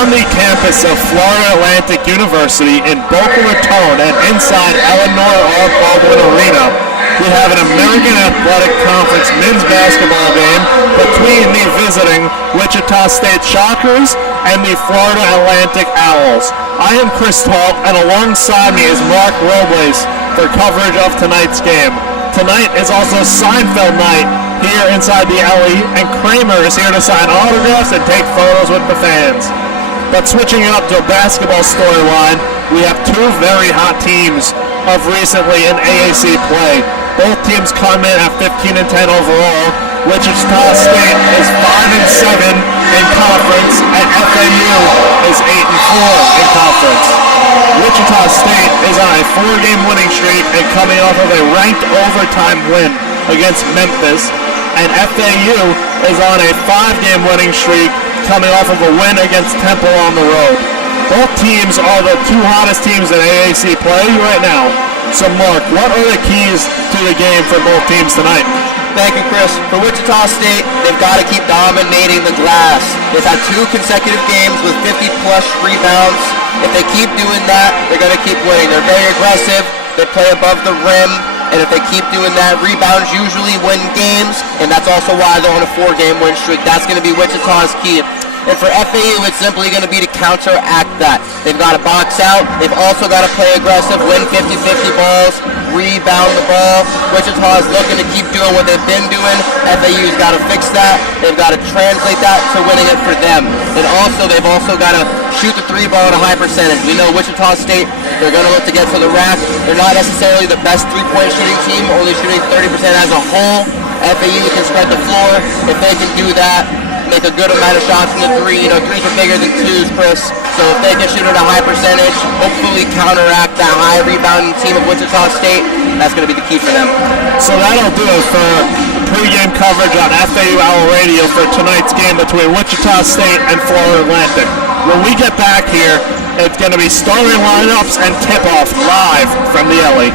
on the campus of Florida Atlantic University in Boca Raton and inside Eleanor R. Baldwin Arena, we have an American Athletic Conference men's basketball game between the visiting Wichita State Shockers and the Florida Atlantic Owls. I am Chris Talt, and alongside me is Mark Robles for coverage of tonight's game. Tonight is also Seinfeld night here inside the alley, and Kramer is here to sign autographs and take photos with the fans. But switching it up to a basketball storyline, we have two very hot teams of recently in AAC play. Both teams come in at 15-10 overall. Wichita State is 5-7 in conference, and FAU is 8-4 in conference. Wichita State is on a 4-game winning streak and coming off of a ranked overtime win against Memphis, and FAU is on a 5-game winning streak coming off of a win against Temple on the road. Both teams are the two hottest teams in AAC play right now. So Mark, what are the keys to the game for both teams tonight? Thank you, Chris. For Wichita State, they've got to keep dominating the glass. They've had 2 consecutive games with 50-plus rebounds. If they keep doing that, they're going to keep winning. They're very aggressive. They play above the rim. And if they keep doing that, rebounds usually win games. And that's also why they're on a 4-game win streak. That's going to be Wichita's key. And for FAU, it's simply going to be to counteract that. They've got to box out. They've also got to play aggressive, win 50-50 balls, rebound the ball. Wichita is looking to keep doing what they've been doing. FAU's got to fix that. They've got to translate that to winning it for them. And also, they've also got to shoot the 3 ball at a high percentage. We know Wichita State, they're going to look to get to the rack. They're not necessarily the best 3-point shooting team, only shooting 30% as a whole. FAU can spread the floor. If they can do that, make a good amount of shots from the 3. You know, 3s are bigger than 2s, Chris. So if they can shoot at a high percentage, hopefully counteract that high rebounding team of Wichita State, that's going to be the key for them. So that'll do it for pregame coverage on FAU Owl Radio for tonight's game between Wichita State and Florida Atlantic. When we get back here, it's going to be starting lineups and tip-off live from the alley.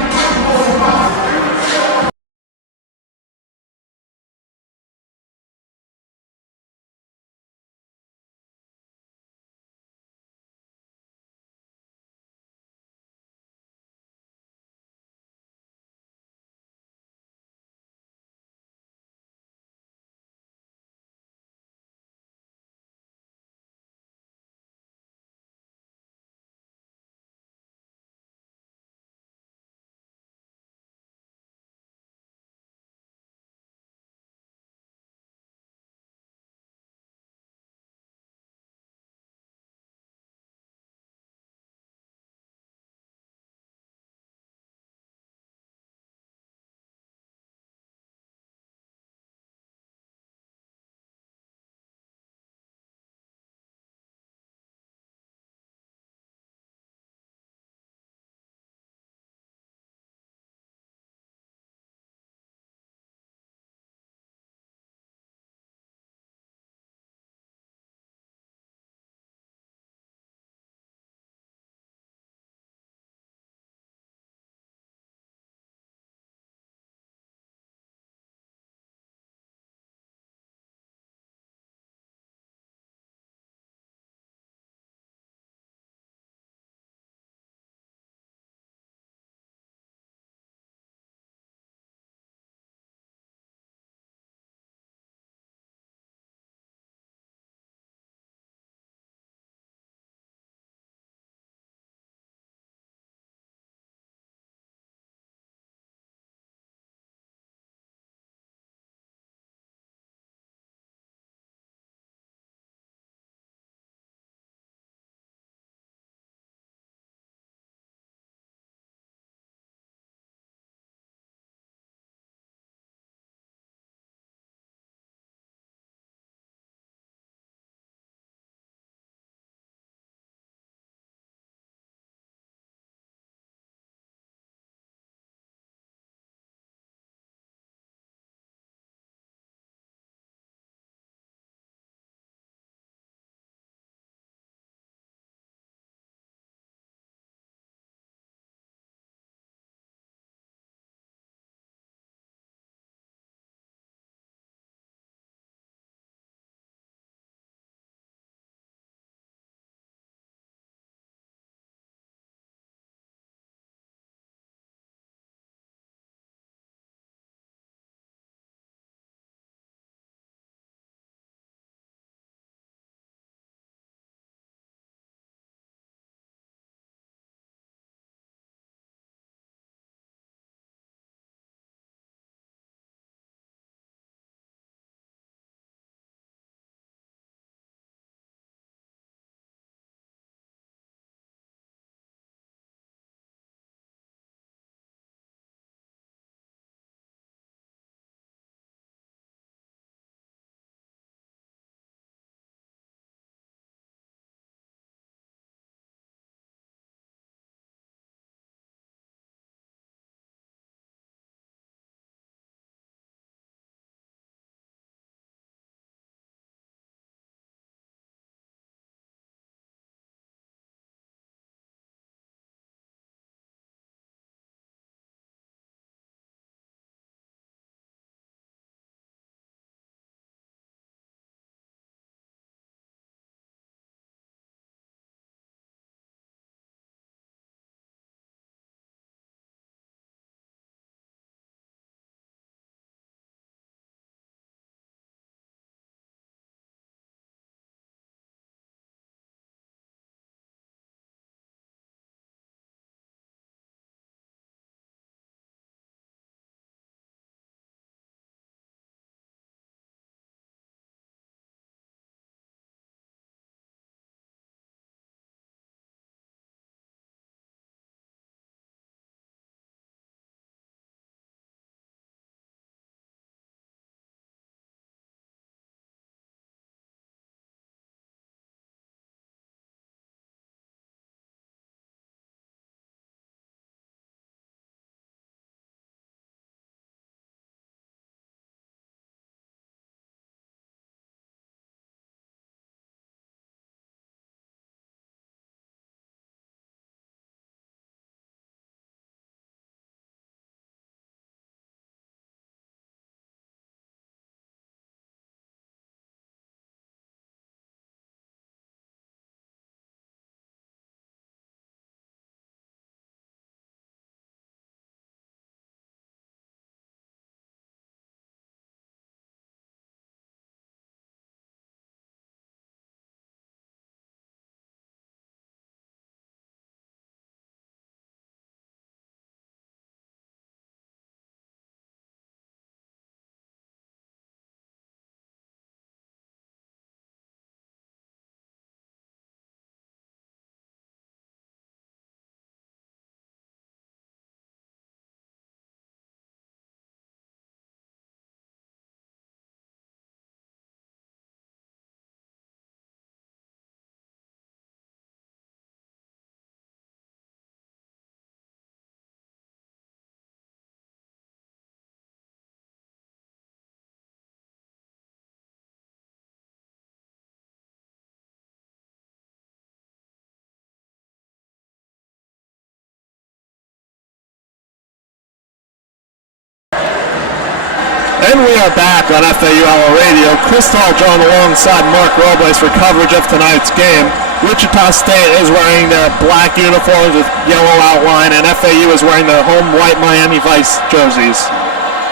And we are back on FAU Radio. Chris Talt joined alongside Mark Robles for coverage of tonight's game. Wichita State is wearing their black uniforms with yellow outline, and FAU is wearing their home white Miami Vice jerseys.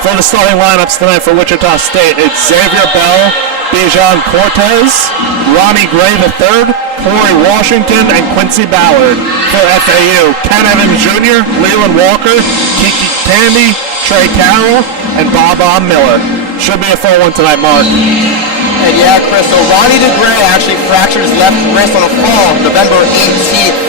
For the starting lineups tonight for Wichita State, it's Xavier Bell, Bijan Cortez, Ronnie Gray III, Corey Washington, and Quincy Ballard. For FAU, Ken Evans Jr., Leland Walker, Kiki Pandy, Trey Carroll, and Bob Miller. Should be a full one tonight, Mark. And yeah, Chris, so Ronnie DeGray actually fractured his left wrist on a fall November 18th,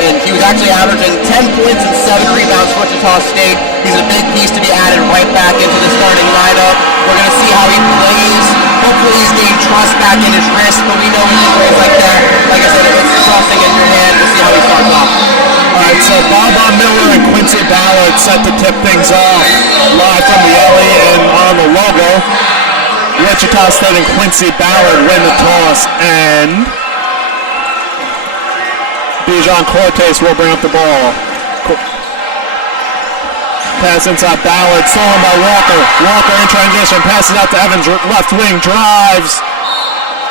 and he was actually averaging 10 points and 7 rebounds for Wichita State. He's a big piece to be added right back into the starting lineup. We're going to see how he plays. Hopefully he's gained trust back in his wrist, but we know with injuries like that, like I said, it's trusting in your hand. We'll see how he starts off. All right, so Bob Miller and Quincy Ballard set to tip things off live from the alley and on the logo. Wichita State and Quincy Ballard win the toss, and Bijan Cortez will bring up the ball. Pass inside Ballard, stolen by Walker. Walker in transition, passes out to Evans, left wing, drives.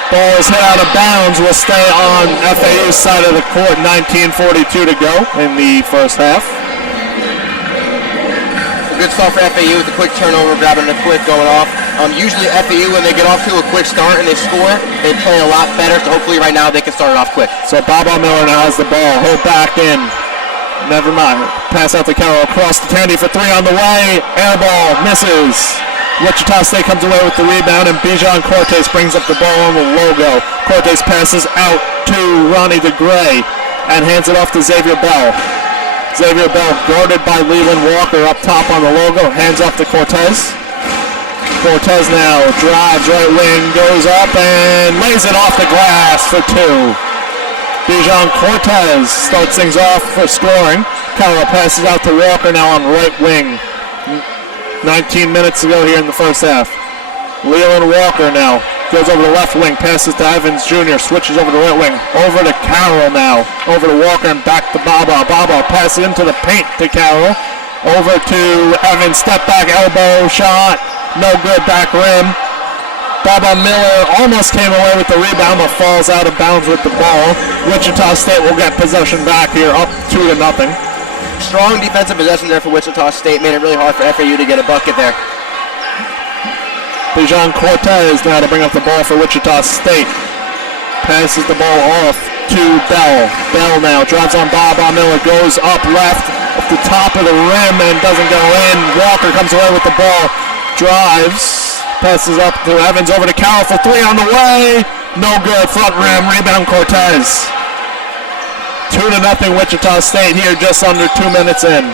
Ball is hit out of bounds, will stay on FAU's side of the court. 19:42 to go in the first half. Good start for FAU with a quick turnover, grabbing a quick going off. Usually FAU, when they get off to a quick start and they score, they play a lot better, so hopefully right now they can start it off quick. So Bob Miller now has the ball, hold back in. Never mind. Pass out to Carroll, across to Tandy for three on the way. Air ball, misses. Wichita State comes away with the rebound, and Bijan Cortez brings up the ball on the logo. Cortez passes out to Ronnie DeGray and hands it off to Xavier Bell. Xavier Bell guarded by Leland Walker up top on the logo, hands off to Cortez. Cortez now drives right wing, goes up and lays it off the glass for two. Bijan Cortez starts things off for scoring. Carroll passes out to Walker now on right wing. 19 minutes to go here in the first half. Leland Walker now goes over the left wing, passes to Evans Jr., switches over to right wing, over to Carroll now, over to Walker and back to Baba. Baba passes into the paint to Carroll, over to Evans, step back elbow shot, no good, back rim. Baba Miller almost came away with the rebound, but falls out of bounds with the ball. Wichita State will get possession back here, up 2-0. Strong defensive possession there for Wichita State. Made it really hard for FAU to get a bucket there. Bijan Cortez now to bring up the ball for Wichita State. Passes the ball off to Bell. Bell now drives on Bob Miller, goes up left, up the top of the rim and doesn't go in. Walker comes away with the ball, drives, passes up to Evans, over to Carroll for three on the way. No good, front rim, rebound Cortez. 2-0 Wichita State here just under 2 minutes in.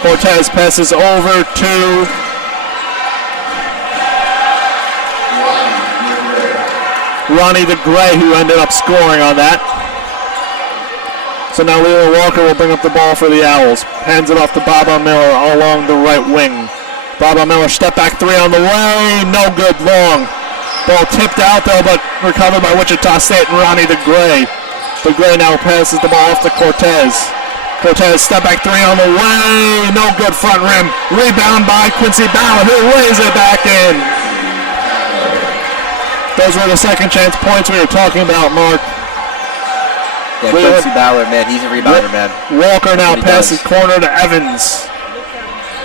Cortez passes over to Ronnie DeGray, who ended up scoring on that. So now Leland Walker will bring up the ball for the Owls. Hands it off to Baba Miller along the right wing. Baba Miller step back three on the way. No good, long. Ball tipped out though, but recovered by Wichita State and Ronnie DeGray. DeGray now passes the ball off to Cortez. Cortez step back three on the way. No good, front rim. Rebound by Quincy Ballard, who lays it back in. Those were the second chance points we were talking about, Mark. Yeah, Quincy Ballard, man, he's a rebounder, man. Walker now passes corner to Evans.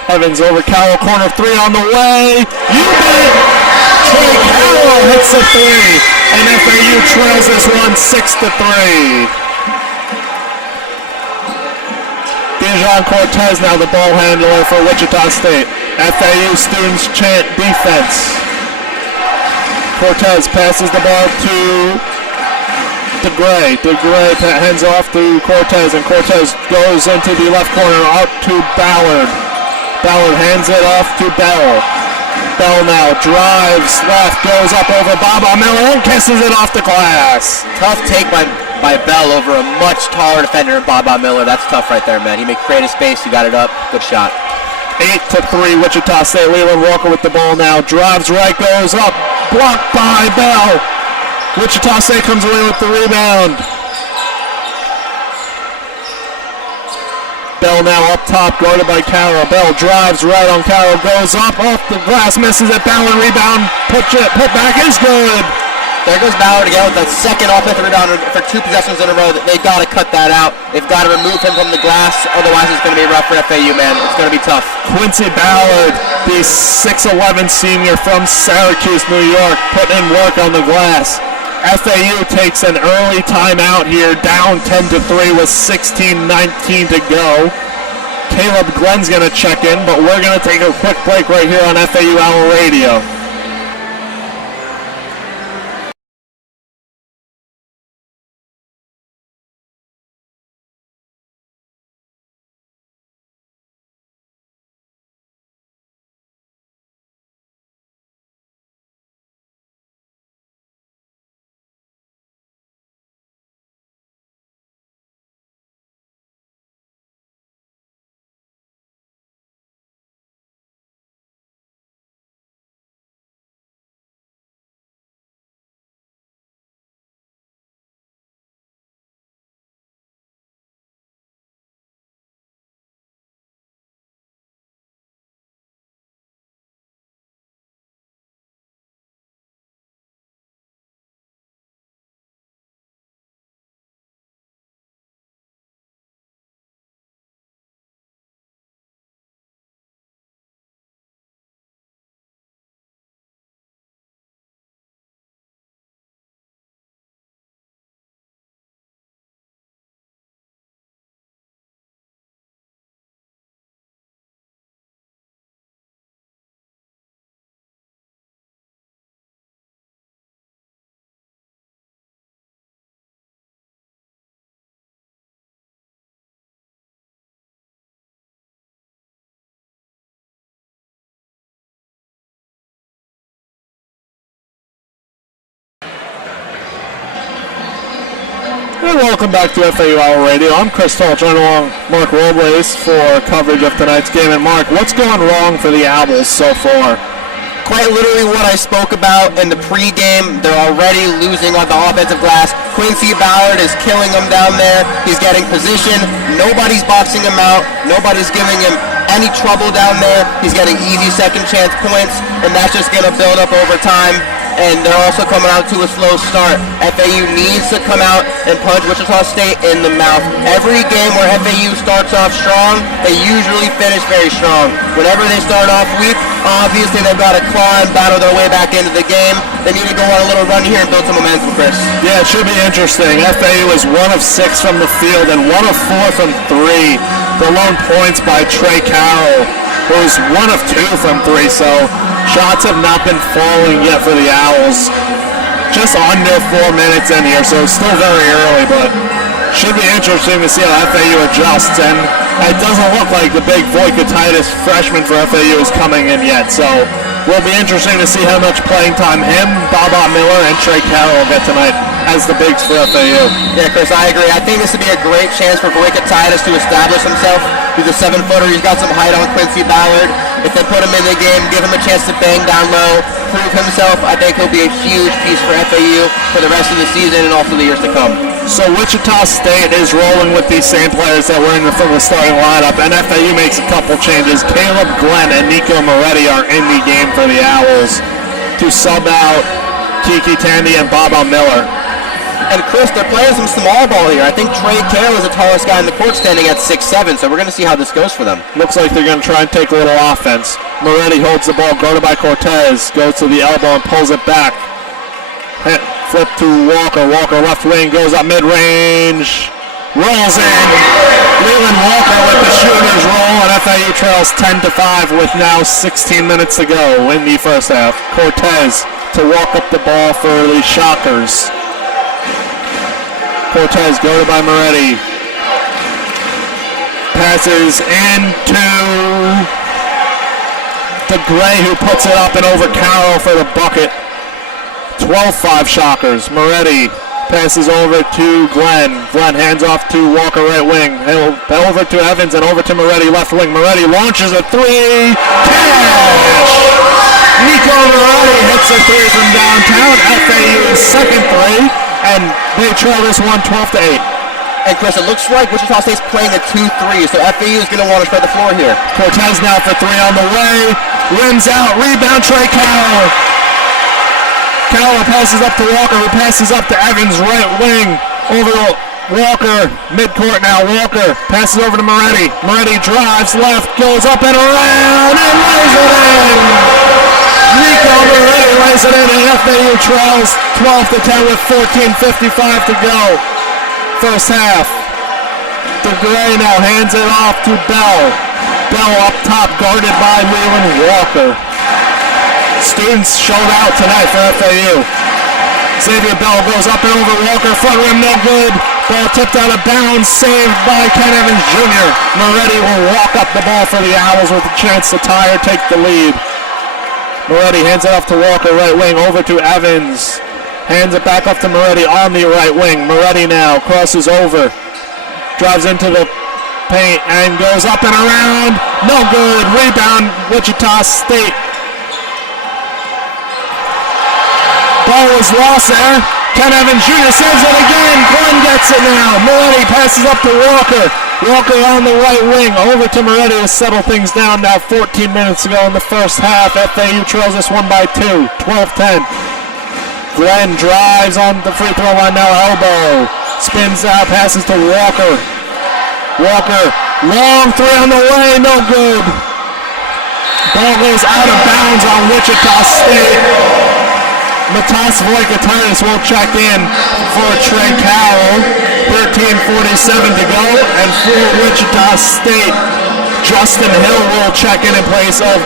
Evans over Carroll, corner three on the way. You bet it! Trey Carroll hits the three, and FAU trails this one 6-3. Bijan Cortez now the ball handler for Wichita State. FAU students chant defense. Cortez passes the ball to DeGray. DeGray hands off to Cortez, and Cortez goes into the left corner out to Ballard. Ballard hands it off to Bell. Bell now drives left, goes up over Baba Miller and kisses it off the glass. Tough take by Bell over a much taller defender than Baba Miller. That's tough right there, man. He made creative space, he got it up, good shot. 8-3 Wichita State. Leland Walker with the ball now. Drives right, goes up. Blocked by Bell. Wichita State comes away with the rebound. Bell now up top, guarded by Carroll. Bell drives right on Carroll, goes up, off the glass, misses it. Ballard rebound, put back is good. There goes Ballard again with that second offensive rebound for 2 possessions in a row. They got to cut that out. They've got to remove him from the glass, otherwise it's going to be rough for FAU, man. It's going to be tough. Quincy Ballard, the 6'11 senior from Syracuse, New York, putting in work on the glass. FAU takes an early timeout here, down 10-3 with 16:19 to go. Caleb Glenn's going to check in, but we're going to take a quick break right here on FAU Owl Radio. And welcome back to FAU Owl Radio. I'm Chris Talt, joined along Mark Robles for coverage of tonight's game. And Mark, what's going wrong for the Owls so far? Quite literally what I spoke about in the pregame. They're already losing on the offensive glass. Quincy Ballard is killing them down there. He's getting position. Nobody's boxing him out. Nobody's giving him any trouble down there. He's getting easy second chance points, and that's just going to build up over time. And they're also coming out to a slow start. FAU needs to come out and punch Wichita State in the mouth. Every game where FAU starts off strong, they usually finish very strong. Whenever they start off weak, obviously they've got to claw and battle their way back into the game. They need to go on a little run here and build some momentum, Chris. Yeah, it should be interesting. FAU is 1 of 6 from the field and 1 of 4 from 3. The lone points by Trey Carroll, who's 1 of 2 from 3, so shots have not been falling yet for the Owls. Just under 4 minutes in here, so it's still very early, but should be interesting to see how FAU adjusts. And it doesn't look like the big Voikatitis freshman for FAU is coming in yet, so will be interesting to see how much playing time him, Baba Miller, and Trey Carroll will get tonight as the bigs for FAU. Yeah, Chris, I agree. I think this would be a great chance for Voikatitis to establish himself. He's a 7-footer. He's got some height on Quincy Ballard. If they put him in the game, give him a chance to bang down low, prove himself, I think he'll be a huge piece for FAU for the rest of the season and also the years to come. So Wichita State is rolling with these same players that were in the starting lineup, and FAU makes a couple changes. Caleb Glenn and Nico Moretti are in the game for the Owls to sub out Kiki Tandy and Baba Miller. And Chris, they're playing some small ball here. I think Trey Carroll is the tallest guy in the court, standing at 6'7", so we're going to see how this goes for them. Looks like they're going to try and take a little offense. Moretti holds the ball, guarded by Cortez, goes to the elbow and pulls it back. Flip to Walker. Walker left wing, goes up mid-range, rolls in. Leland Walker with the shooter's roll, and FAU trails 10-5 with now 16 minutes to go in the first half. Cortez to walk up the ball for the Shockers. Cortez guarded by Moretti. Passes into the Gray, who puts it up and over Carroll for the bucket. 12-5 Shockers. Moretti passes over to Glenn. Glenn hands off to Walker right wing. Over to Evans and over to Moretti left wing. Moretti launches a 3. Cash! Nico Moretti hits a 3 from downtown. FAU's second 3. And they trail this one 12-8. And Chris, it looks like Wichita State's playing a 2-3, so FAU is going to want to spread the floor here. Cortez now for three on the way. Rims out, rebound, Trey Carroll. Carroll passes up to Walker, who passes up to Evans, right wing. Over to Walker, midcourt now. Walker passes over to Moretti. Moretti drives left, goes up and around, and lays it in. Nico Moretti lays it in, and FAU trails 12-10 with 14:55 to go. First half. DeGray now hands it off to Bell. Bell up top, guarded by Leland Walker. Students showed out tonight for FAU. Xavier Bell goes up and over Walker, front rim, no good. Ball tipped out of bounds, saved by Ken Evans Jr. Moretti will walk up the ball for the Owls with a chance to tie or take the lead. Moretti hands it off to Walker, right wing, over to Evans. Hands it back up to Moretti on the right wing. Moretti now crosses over. Drives into the paint and goes up and around. No good. Rebound, Wichita State. Ball was lost there. Ken Evans Jr. saves it again. Glenn gets it now. Moretti passes up to Walker. Walker on the right wing. Over to Moretti to settle things down now. 14 minutes to go in the first half. FAU trails this one by 2. 12-10. Glenn drives on the free throw line now. Elbow. Spins out. Passes to Walker. Walker. Long three on the way. No good. Ball goes out of bounds on Wichita State. Matas Voikatitis will check in for Trey Carroll. 13:47 to go, and for Wichita State, Justin Hill will check in place of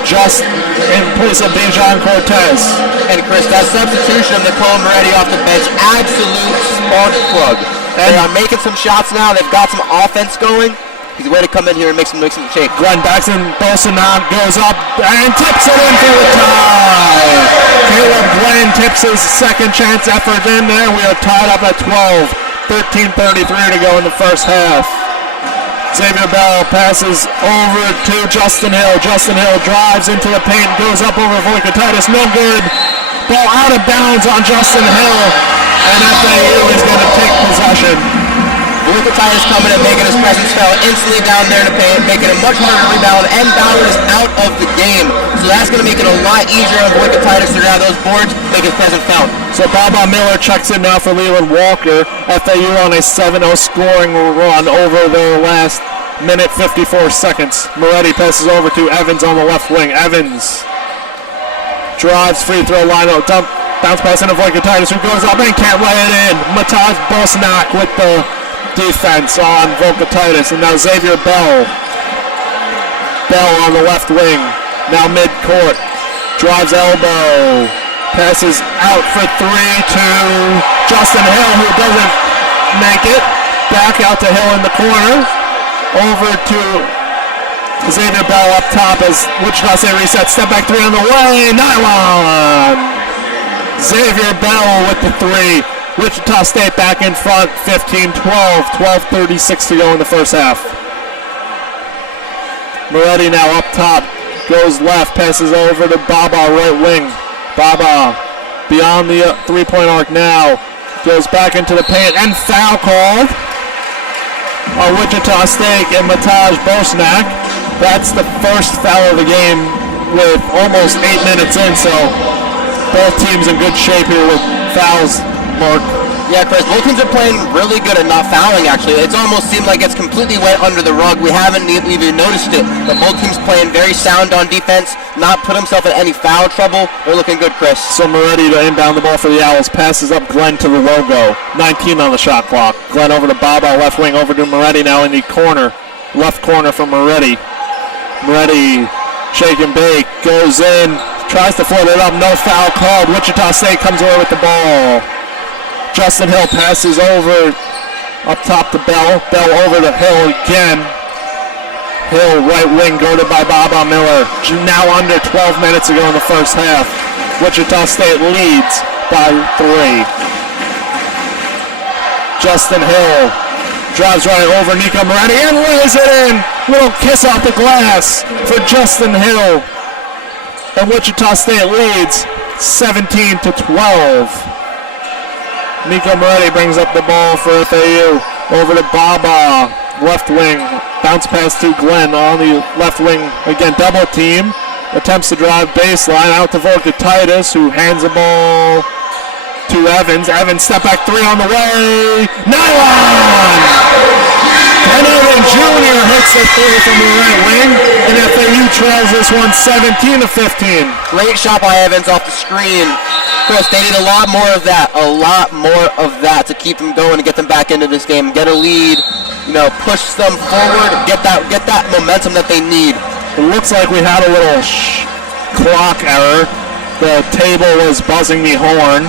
Bijan Cortez. And Chris, that substitution of Nicole Moretti off the bench, absolute spark plug. They are making some shots now. They've got some offense going. He's ready to come in here and make some shake. Glenn Baxton, Bolsonac goes up and tips it in for the tie. Caleb Glenn tips his second chance effort in there. We are tied up at 12. 13:33 to go in the first half. Xavier Bell passes over to Justin Hill. Justin Hill drives into the paint, goes up over Voikatitis. No good. Ball out of bounds on Justin Hill, and FAU is going to take possession. Voikatitis coming and making his presence felt instantly down there in the paint, making it much harder to rebound, and Bauer is out of the game. So that's going to make it a lot easier on Voikatitis to grab those boards, make his presence felt. So Baba Miller checks in now for Leland Walker. FAU on a 7-0 scoring run over their last minute 54 seconds. Moretti passes over to Evans on the left wing. Evans drives, free throw line, dump, bounce pass into Voikatitis, who goes up and can't lay it in. Mataj Bosnak with the defense on Voikatitis, and now Xavier Bell. Bell on the left wing, now mid-court, drives elbow, passes out for three to Justin Hill, who doesn't make it. Back out to Hill in the corner, over to Xavier Bell up top as Wichita State resets. Step back three on the way, nylon. Xavier Bell with the three. Wichita State back in front, 15-12, 12:36 to go in the first half. Moretti now up top, goes left, passes over to Baba, right wing. Baba beyond the three-point arc now, goes back into the paint, and foul called on Wichita State and Mataj Bosnak. That's the first foul of the game with almost 8 minutes in, so both teams in good shape here with fouls. Mark. Yeah, Chris, both teams are playing really good at not fouling, actually. It's almost seemed like it's completely went under the rug. We haven't even noticed it, but both teams playing very sound on defense, not put himself in any foul trouble. They're looking good, Chris. So Moretti to inbound the ball for the Owls, passes up Glenn to the logo. 19 on the shot clock. Glenn over to Baba, left wing, over to Moretti now in the corner. Left corner for Moretti. Moretti, shake and bake, goes in, tries to float it up, no foul called. Wichita State comes away with the ball. Justin Hill passes over up top to Bell. Bell over to Hill again. Hill right wing guarded by Baba Miller. Now under 12 minutes to go in the first half. Wichita State leads by 3. Justin Hill drives right over Nico Moretti and lays it in. Little kiss off the glass for Justin Hill. And Wichita State leads 17-12. Nico Moretti brings up the ball for FAU. Over to Baba, left wing. Bounce pass to Glenn on the left wing. Again, double team. Attempts to drive baseline. Out to Titus, who hands the ball to Evans. Evans, step back three on the way. Nylon! And Evans Jr. hits the three from the right wing. And FAU trails this one 17-15. Great shot by Evans off the screen. Chris, they need a lot more of that to keep them going and get them back into this game. Get a lead, push them forward, get that momentum that they need. It looks like we had a little clock error. The table was buzzing the horn.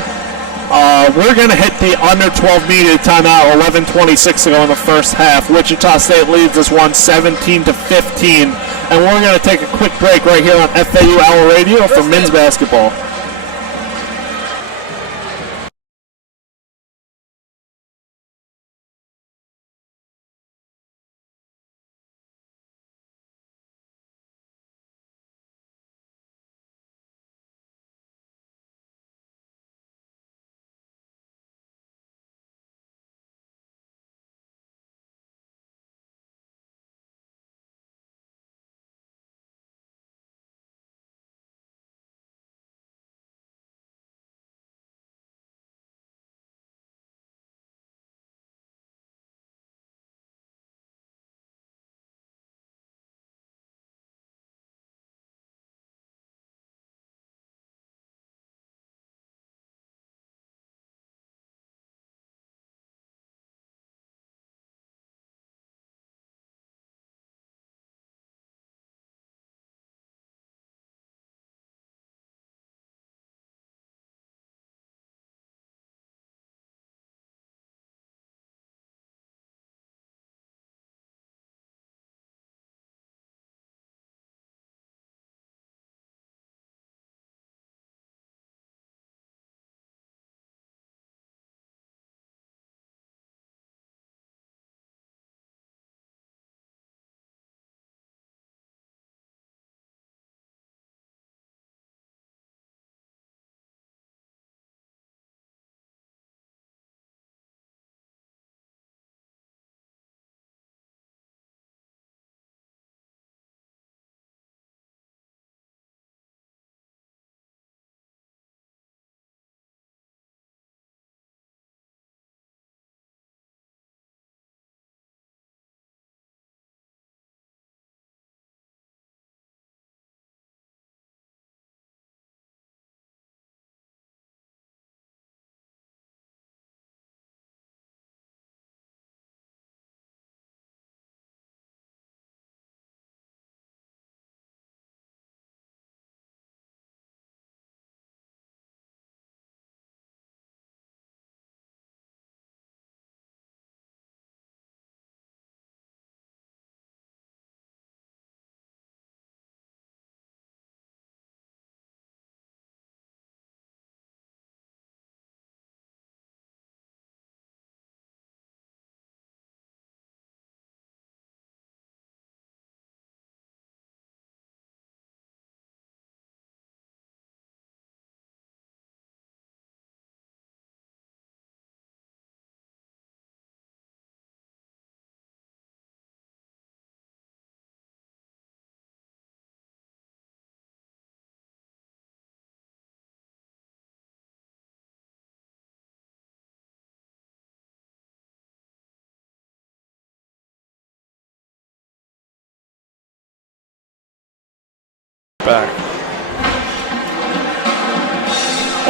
We're going to hit the under 12 media timeout, 11:26 to go in the first half. Wichita State leads this one 17-15. And we're going to take a quick break right here on FAU Hour Radio for men's basketball. Back.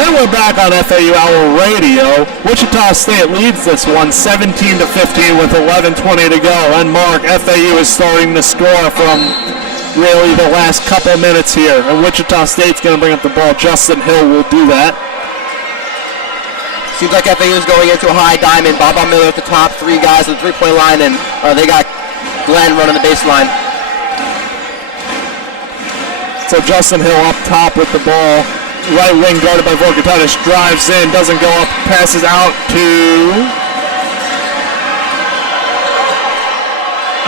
And we're back on FAU Hour Radio. Wichita State leads this one 17-15 with 11:20 to go. And Mark, FAU is starting to score from really the last couple minutes here. And Wichita State's going to bring up the ball. Justin Hill will do that. Seems like FAU is going into a high diamond. Baba Miller at the top, three guys on the three-point line, and they got Glenn running the baseline. So Justin Hill up top with the ball. Right wing guarded by Titus, drives in, doesn't go up, passes out to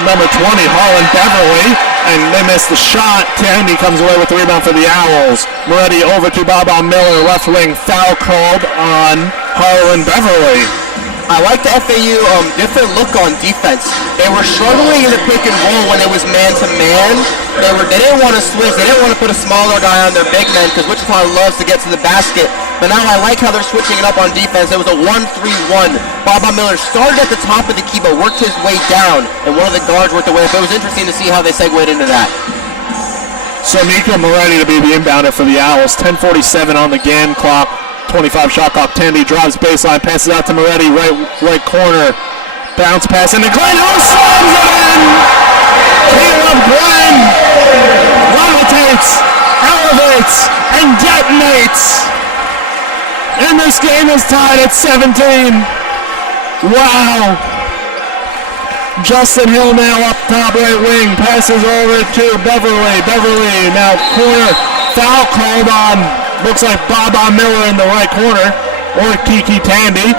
number 20, Harlan Beverly, and they miss the shot. Tandy comes away with the rebound for the Owls. Moretti over to Baba Miller, left wing, foul called on Harlan Beverly. I like the FAU different look on defense. They were struggling in the pick and roll when it was man-to-man. They didn't want to switch. They didn't want to put a smaller guy on their big men because Wichita loves to get to the basket. But now I like how they're switching it up on defense. It was a 1-3-1. Baba Miller started at the top of the key but worked his way down, and one of the guards worked away. So it was interesting to see how they segued into that. So Nico Moretti to be the inbounder for the Owls. 10:47 on the game clock. 25 shot clock. Tandy drives baseline, passes out to Moretti, right corner. Bounce pass into Glenn, who slams it in! Caleb Glenn levitates, elevates, and detonates. And this game is tied at 17. Wow. Justin Hill now up top right wing, passes over to Beverly. Beverly now corner, foul called on, looks like Baba Miller in the right corner, or Kiki Tandy.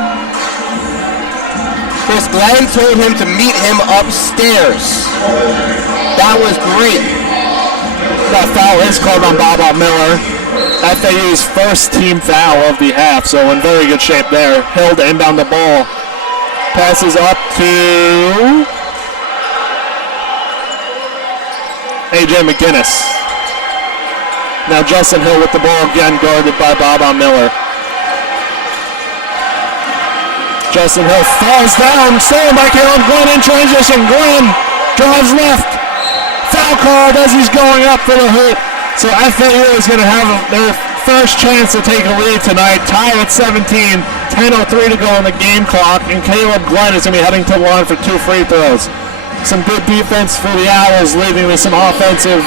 Chris Glenn told him to meet him upstairs. That was great. That foul is called on Baba Miller. FAU's first team foul of the half, so in very good shape there. Hill to inbound the ball. Passes up to AJ McGinnis. Now Justin Hill with the ball again, guarded by Baba Miller. Justin Hill falls down, stolen by Caleb Glenn in transition. Glenn drives left. Foul called as he's going up for the hoop. So FAU is going to have their first chance to take a lead tonight. Tie at 17, 10:03 to go on the game clock, and Caleb Glenn is going to be heading to the line for 2 free throws. Some good defense for the Owls, leading to some offensive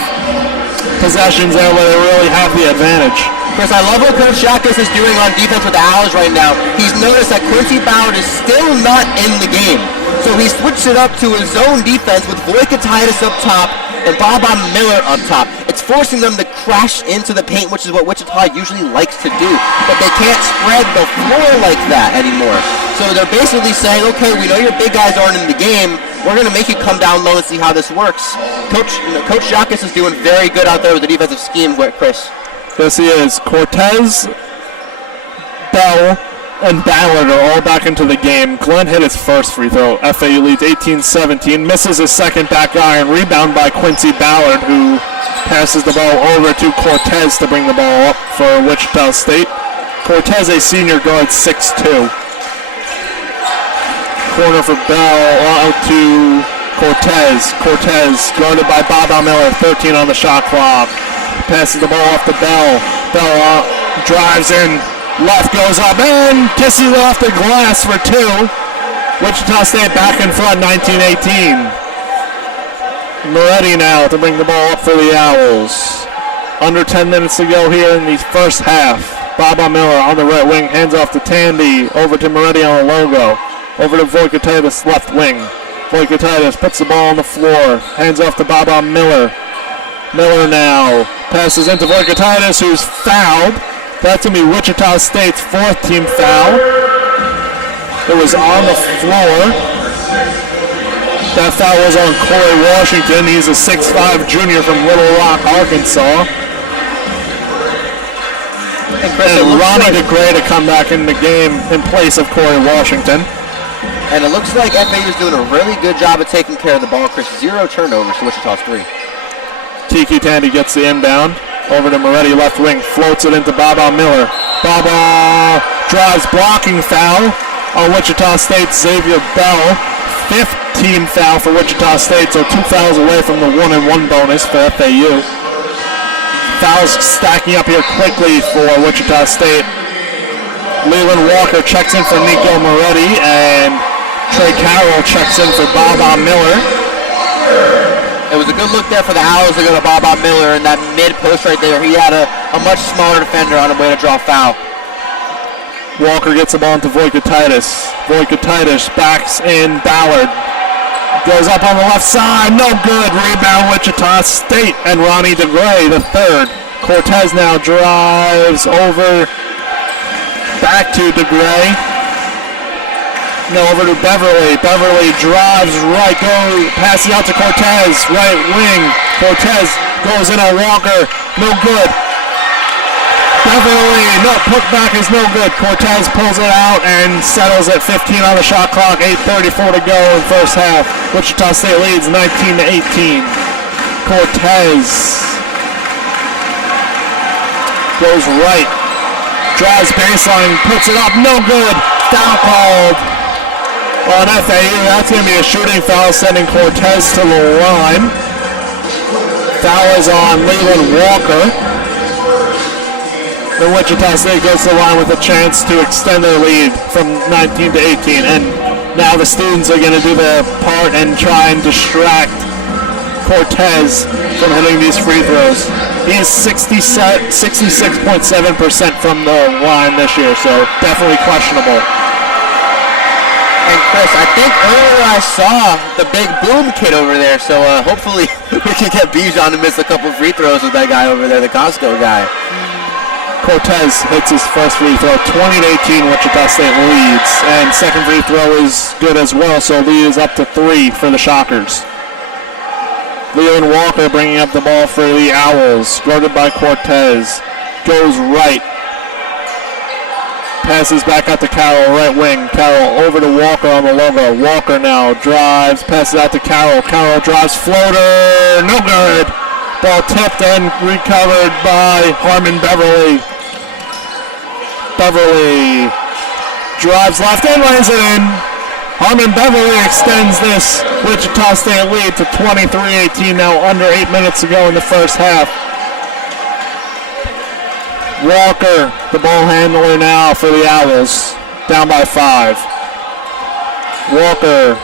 possessions there where they really have the advantage. Chris, I love what Coach Shakis is doing on defense with the Owls right now. He's noticed that Quincy Ballard is still not in the game. So he switched it up to a zone defense with Voikatitis up top and Baba Miller up top. It's forcing them to crash into the paint, which is what Wichita usually likes to do. But they can't spread the floor like that anymore. So they're basically saying, okay, we know your big guys aren't in the game. We're going to make you come down low and see how this works. Coach Shakis is doing very good out there with the defensive scheme, Chris. Yes, he is. Cortez, Bell, and Ballard are all back into the game. Glenn hit his first free throw. FAU leads 18-17. Misses his second back iron. Rebound by Quincy Ballard, who passes the ball over to Cortez to bring the ball up for Wichita State. Cortez, a senior guard, 6'2". Corner for Bell out to Cortez. Cortez guarded by Baba Miller, 13 on the shot clock. Passes the ball off to Bell. Bell drives in. Left goes up and kisses off the glass for 2. Wichita State back in front, 19-18. Moretti now to bring the ball up for the Owls. Under 10 minutes to go here in the first half. Baba Miller on the right wing, hands off to Tandy. Over to Moretti on the logo. Over to Voikatitis, left wing. Voikatitis puts the ball on the floor. Hands off to Baba Miller. Miller now passes into Voikatitis, who's fouled. That's going to be Wichita State's 4th team foul. It was on the floor. That foul was on Corey Washington. He's a 6'5" junior from Little Rock, Arkansas. And Ronnie DeGray to come back in the game in place of Corey Washington. And it looks like FAU is doing a really good job of taking care of the ball, Chris. 0 turnovers for Wichita's 3. Kiki Tandy gets the inbound. Over to Moretti, left wing, floats it into Baba Miller. Baba drives, blocking foul on Wichita State. Xavier Bell, 5th team foul for Wichita State, so 2 fouls away from the 1-and-1 bonus for FAU. Fouls stacking up here quickly for Wichita State. Leland Walker checks in for Nico Moretti, and Trey Carroll checks in for Baba Miller. It was a good look there for the Owls to go to Baba Miller in that mid-post right there. He had a much smaller defender on the way to draw foul. Walker gets the ball into Voikatitis. Voikatitis backs in Ballard. Goes up on the left side. No good. Rebound Wichita State. And Ronnie DeGray, the 3rd. Cortez now drives over. Back to DeGray. Now over to Beverly. Beverly drives right, passes out to Cortez, right wing. Cortez goes in on Walker, no good. Beverly, no, putback is no good. Cortez pulls it out and settles at 15 on the shot clock. 8:34 to go in first half. Wichita State leads 19-18. Cortez goes right, drives baseline, puts it up, no good. Foul called on FAU. That's going to be a shooting foul, sending Cortez to the line. Foul is on Leland Walker. The Wichita State goes to the line with a chance to extend their lead from 19 to 18, and now the students are going to do their part and try and distract Cortez from hitting these free throws. He's 66.7% from the line this year, so definitely questionable. And Chris, I think earlier I saw the big boom kid over there, so hopefully we can get Bijan to miss a couple free throws with that guy over there, the Costco guy. Cortez hits his first free throw, 20-18, Wichita State leads, and second free throw is good as well, so lead is up to 3 for the Shockers. Leland Walker bringing up the ball for the Owls, guarded by Cortez, goes right, passes back out to Carroll, right wing, Carroll over to Walker on the logo, Walker now drives, passes out to Carroll, Carroll drives, floater, no good, ball tipped and recovered by Harmon Beverly. Beverly drives left and lays it in. Harmon Beverly extends this Wichita State lead to 23-18, now under 8 minutes to go in the first half. Walker, the ball handler now for the Owls, down by 5. Walker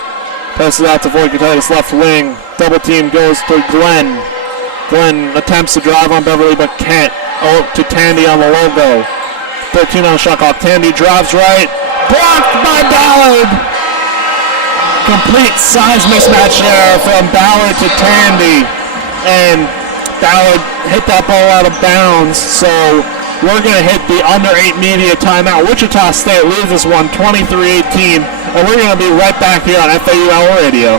passes out to Voigtaitis left wing. Double team goes to Glenn. Glenn attempts to drive on Beverly but can't. Oh, to Tandy on the logo. 13 on the shot clock. Tandy drives right. Blocked by Ballard. Complete size mismatch there from Ballard to Tandy. And Ballard hit that ball out of bounds. So we're going to hit the under 8 media timeout. Wichita State leads this one 23-18. And we're going to be right back here on FAU Hour Radio.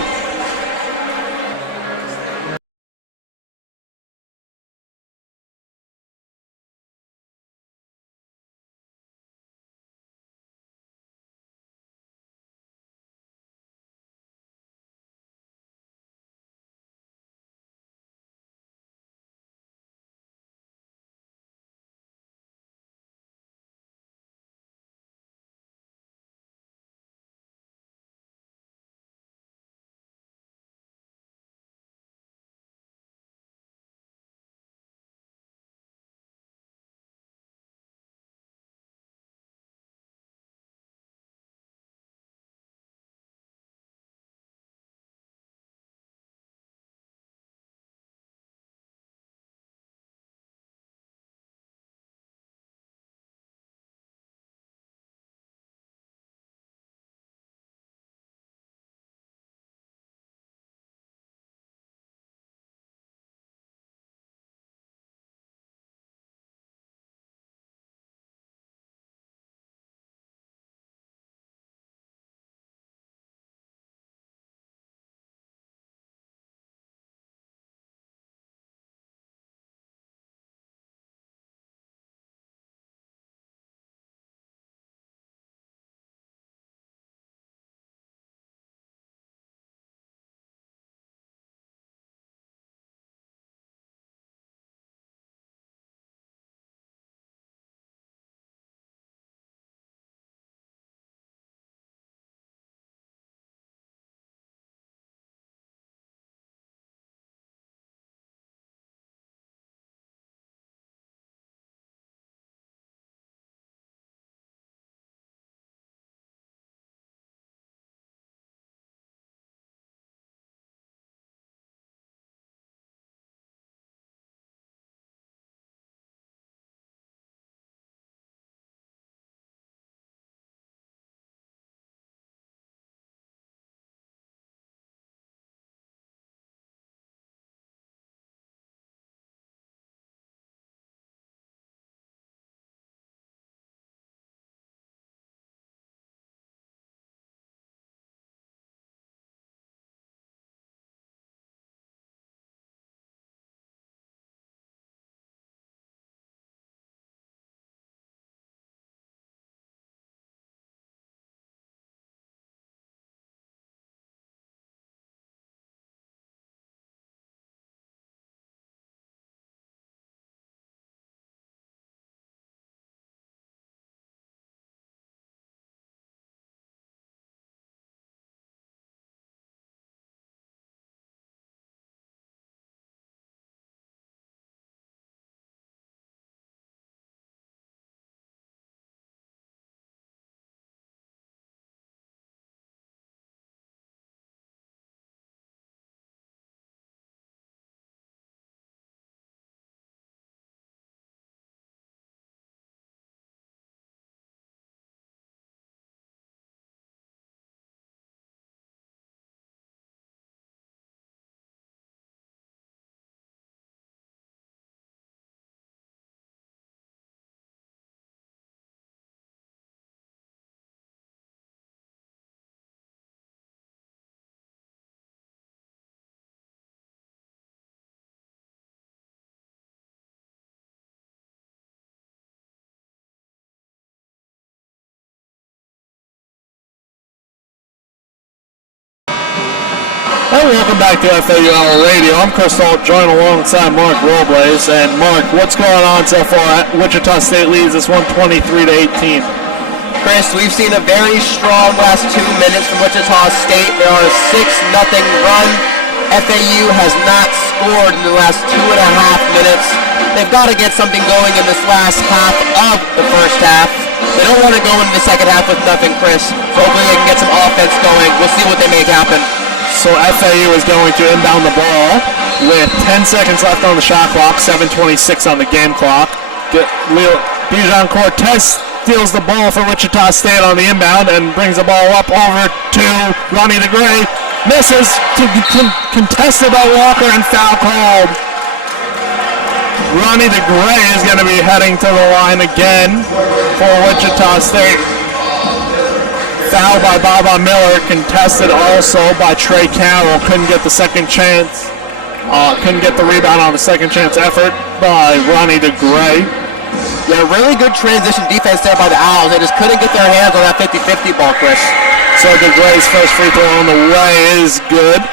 And welcome back to FAU Hour Radio. I'm Chris Talt, joined alongside Mark Robles. And Mark, what's going on so far? Wichita State leads this one 23-18. Chris, we've seen a very strong last 2 minutes from Wichita State. They are a 6-0 run. FAU has not scored in the last 2.5 minutes. They've got to get something going in this last half of the first half. They don't want to go into the second half with nothing, Chris. So hopefully they can get some offense going. We'll see what they make happen. So FAU is going to inbound the ball with 10 seconds left on the shot clock, 7:26 on the game clock. Bijan Cortez steals the ball for Wichita State on the inbound and brings the ball up over to Ronnie DeGray. Misses, contested by Walker and foul called. Ronnie DeGray is going to be heading to the line again for Wichita State. Foul by Baba Miller, contested also by Trey Carroll. Couldn't get the second chance. Couldn't get the rebound on the second chance effort by Ronnie DeGray. Yeah, really good transition defense there by the Owls. They just couldn't get their hands on that 50-50 ball, Chris. So DeGray's first free throw on the way is good.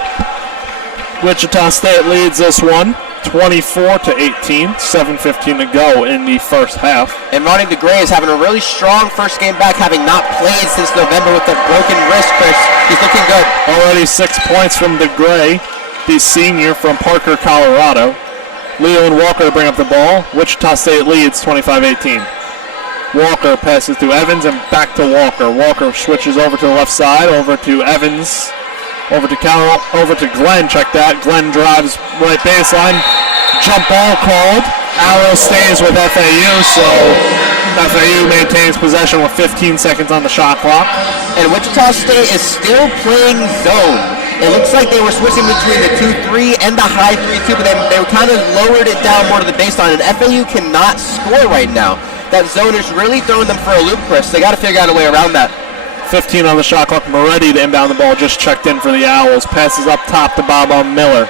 Wichita State leads this one 24-18, 7:15 to go in the first half. And Ronnie DeGray is having a really strong first game back, having not played since November with that broken wrist, Chris. He's looking good. Already 6 points from DeGray, the senior from Parker, Colorado. Leland Walker to bring up the ball. Wichita State leads 25-18. Walker passes to Evans and back to Walker. Walker switches over to the left side, over to Evans. Over to Carroll, over to Glenn, check that. Glenn drives right baseline. Jump ball called. Arrow stays with FAU, so FAU maintains possession with 15 seconds on the shot clock. And Wichita State is still playing zone. It looks like they were switching between the 2-3 and the high 3-2, but they kind of lowered it down more to the baseline, and FAU cannot score right now. That zone is really throwing them for a loop, Chris. They got to figure out a way around that. 15 on the shot clock. Moretti to inbound the ball, just checked in for the Owls. Passes up top to Baba Miller.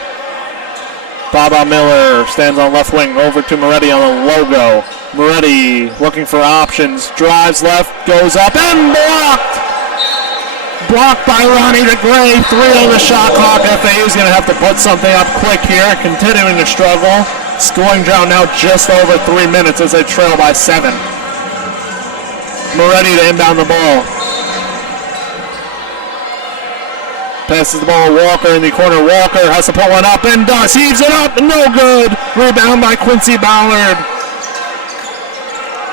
Baba Miller stands on left wing, over to Moretti on the logo. Moretti looking for options, drives left, goes up, and blocked! Blocked by Ronnie DeGray. 3 on the shot clock. FAU's going to have to put something up quick here, continuing to struggle. Scoring drought now just over 3 minutes as they trail by 7. Moretti to inbound the ball. Passes the ball to Walker in the corner. Walker has to put one up and does. Heaves it up. No good. Rebound by Quincy Ballard.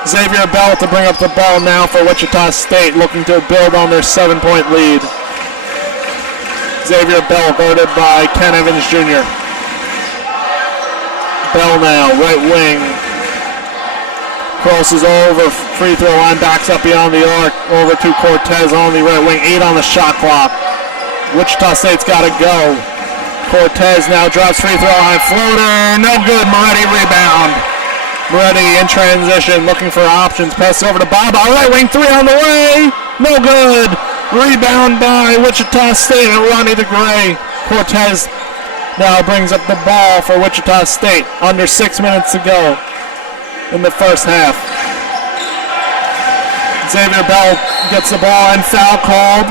Xavier Bell to bring up the ball now for Wichita State, looking to build on their 7-point lead. Xavier Bell guarded by Ken Evans Jr. Bell now, right wing. Crosses over, free throw line, backs up beyond the arc. Over to Cortez on the right wing. 8 on the shot clock. Wichita State's got to go. Cortez now drives free throw line. Floater, no good. Moretti rebound. Moretti in transition, looking for options. Pass over to Baba. Right wing 3 on the way. No good. Rebound by Wichita State and Ronnie DeGray. Cortez now brings up the ball for Wichita State. Under 6 minutes to go in the first half. Xavier Bell gets the ball and foul called.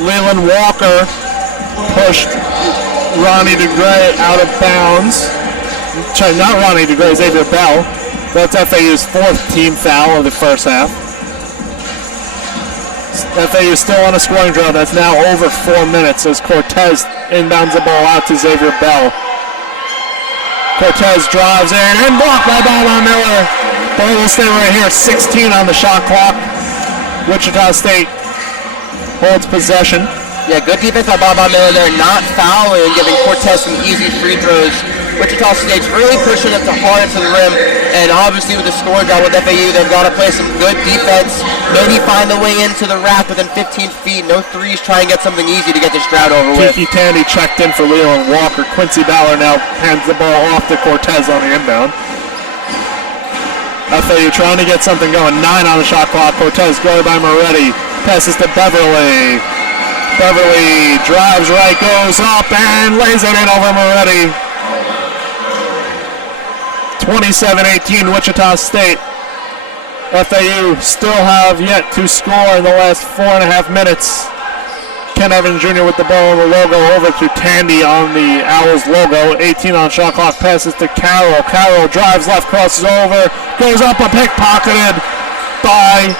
Leland Walker pushed Ronnie DeGray out of bounds. Not Ronnie DeGray, Xavier Bell. That's FAU's 4th team foul of the first half. FAU still on a scoring drought. That's now over 4 minutes as Cortez inbounds the ball out to Xavier Bell. Cortez drives in and blocked by Baba Miller. Ball will stay right here. 16 on the shot clock. Wichita State holds possession. Yeah, good defense by Baba Miller there, not fouling and giving Cortez some easy free throws. Wichita State's really pushing it to hard into the rim, and obviously with the scoring drought with FAU, they've got to play some good defense, maybe find a way into the rack within 15 feet. No threes, try and get something easy to get this drought over with. Kiki Tandy checked in for Leland Walker. Quincy Ballard now hands the ball off to Cortez on the inbound. FAU trying to get something going. 9 on the shot clock. Cortez guarded by Moretti. Passes to Beverly. Beverly drives right, goes up, and lays it in over Moretti. 27-18 Wichita State. FAU still have yet to score in the last 4.5 minutes. Ken Evans Jr. with the ball on the logo over to Tandy on the Owls logo. 18 on shot clock, passes to Carroll. Carroll drives left, crosses over, goes up, a pickpocketed by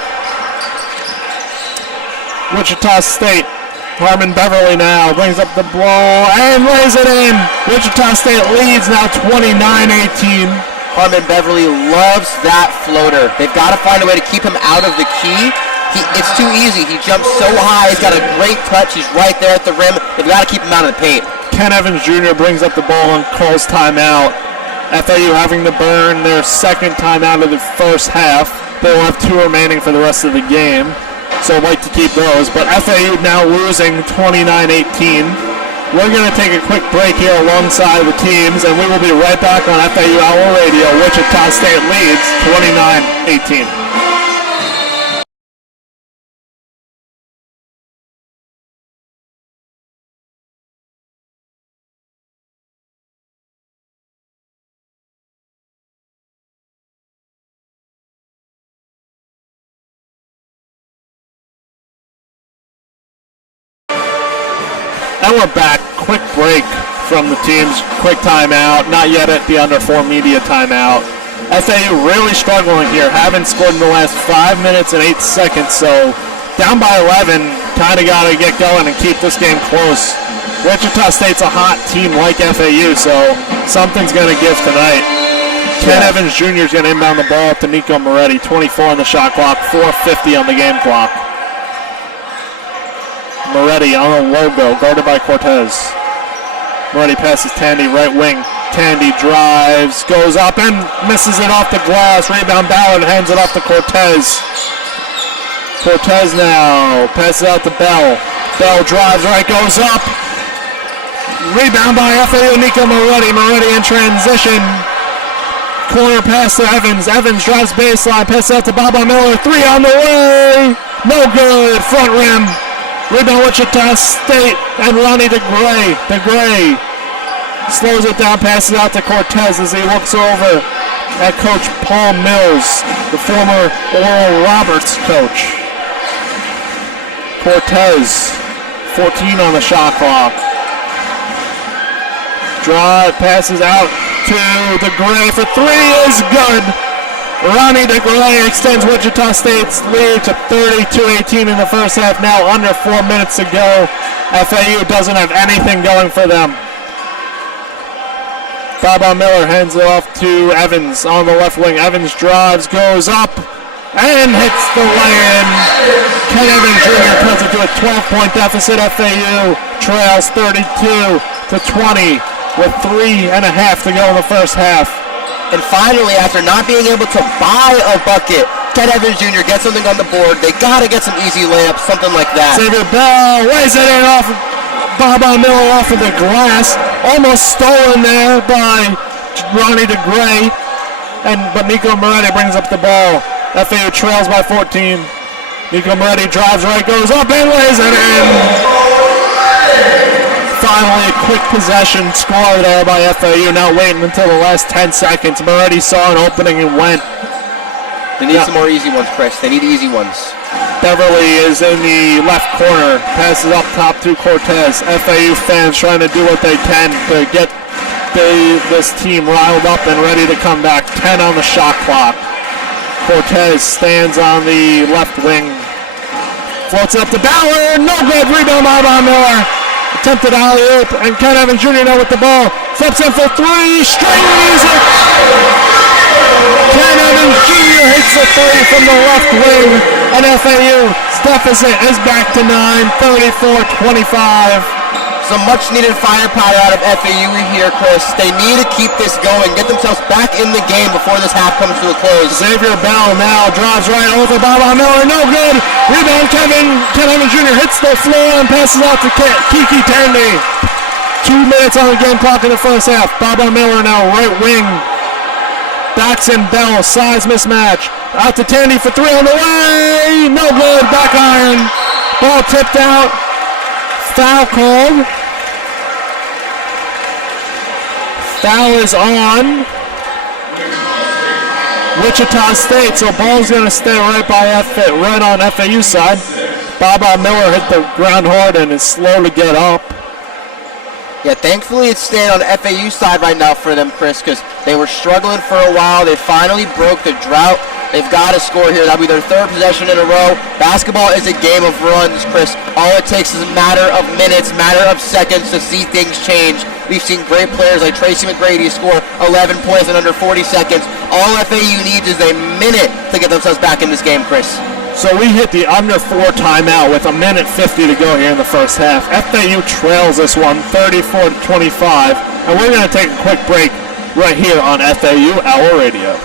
Wichita State. Harmon Beverly now brings up the ball and lays it in. Wichita State leads now 29-18. Harmon Beverly loves that floater. They've got to find a way to keep him out of the key. It's too easy. He jumps so high. He's got a great touch. He's right there at the rim. They've got to keep him out of the paint. Ken Evans Jr. brings up the ball and calls timeout. FAU having to burn their second timeout of the first half. They will have 2 remaining for the rest of the game, so I'd like to keep those. But FAU now losing 29-18. We're going to take a quick break here alongside the teams, and we will be right back on FAU Owl Radio. Wichita State leads 29-18. And we're back. Quick break from the team's quick timeout. Not yet at the under 4 media timeout. FAU really struggling here. Haven't scored in the last 5 minutes and 8 seconds. So down by 11. Kind of got to get going and keep this game close. Wichita State's a hot team like FAU, so something's going to give tonight. Ken Evans Jr. is going to inbound the ball up to Nico Moretti. 24 on the shot clock. 4:50 on the game clock. Moretti on the logo, guarded by Cortez. Moretti passes Tandy, right wing. Tandy drives, goes up and misses it off the glass. Rebound Ballard, hands it off to Cortez. Cortez now passes out to Bell. Bell drives right, goes up. Rebound by FAU Nico Moretti. Moretti in transition. Corner pass to Evans. Evans drives baseline, passes out to Baba Miller. 3 on the way. No good. Front rim. Rebound Wichita State and Ronnie DeGray. DeGray slows it down, passes out to Cortez as he looks over at Coach Paul Mills, the former Oral Roberts coach. Cortez, 14 on the shot clock. Drive, passes out to DeGray for 3 is good. Ronnie DeGray extends Wichita State's lead to 32-18 in the first half. Now under 4 minutes to go. FAU doesn't have anything going for them. Baba Miller hands it off to Evans on the left wing. Evans drives, goes up, and hits the lay-in. Ken Evans Jr. cuts it to a 12-point deficit. FAU trails 32-20 with 3.5 to go in the first half. And finally, after not being able to buy a bucket, Ken Evans Jr. gets something on the board. They got to get some easy layups, something like that. Xavier Bell lays it in off Baba Miller off of the glass. Almost stolen there by Ronnie DeGray. But Nico Moretti brings up the ball. FAU trails by 14. Nico Moretti drives right, goes up and lays it in. Finally, a quick possession score there by FAU, not waiting until the last 10 seconds. Moretti saw an opening and went. They need some more easy ones, Chris. They need easy ones. Beverly is in the left corner, passes up top to Cortez. FAU fans trying to do what they can to get this team riled up and ready to come back. 10 on the shot clock. Cortez stands on the left wing. Floats up to Ballard. No good. Rebound by Bob Miller. Attempted alley-oop, and Ken Evans Jr. now with the ball. Flips in for 3, string music! Ken Evans Jr. hits the 3 from the left wing, and FAU's deficit is back to 9, 34-25. Some much-needed firepower out of FAU here, Chris. They need to keep this going, get themselves back in the game before this half comes to a close. Xavier Bell now drives right over Baba Miller, no good. Rebound, Ken Evans Jr. hits the floor and passes out to Kiki Tandy. 2 minutes on the game clock in the first half. Baba Miller now right wing. Backs in Bell, size mismatch. Out to Tandy for 3 on the way. No good, back iron. Ball tipped out. Foul called. Foul is on Wichita State, so ball's going to stay right on FAU side. Baba Miller hit the ground hard and is slow to get up. Yeah, thankfully it's staying on the FAU side right now for them, Chris, because they were struggling for a while. They finally broke the drought. They've got to score here. That'll be their third possession in a row. Basketball is a game of runs, Chris. All it takes is a matter of minutes, matter of seconds to see things change. We've seen great players like Tracy McGrady score 11 points in under 40 seconds. All FAU needs is a minute to get themselves back in this game, Chris. So we hit the under 4 timeout with 1:50 to go here in the first half. FAU trails this one 34-25, and we're going to take a quick break right here on FAU Hour Radio.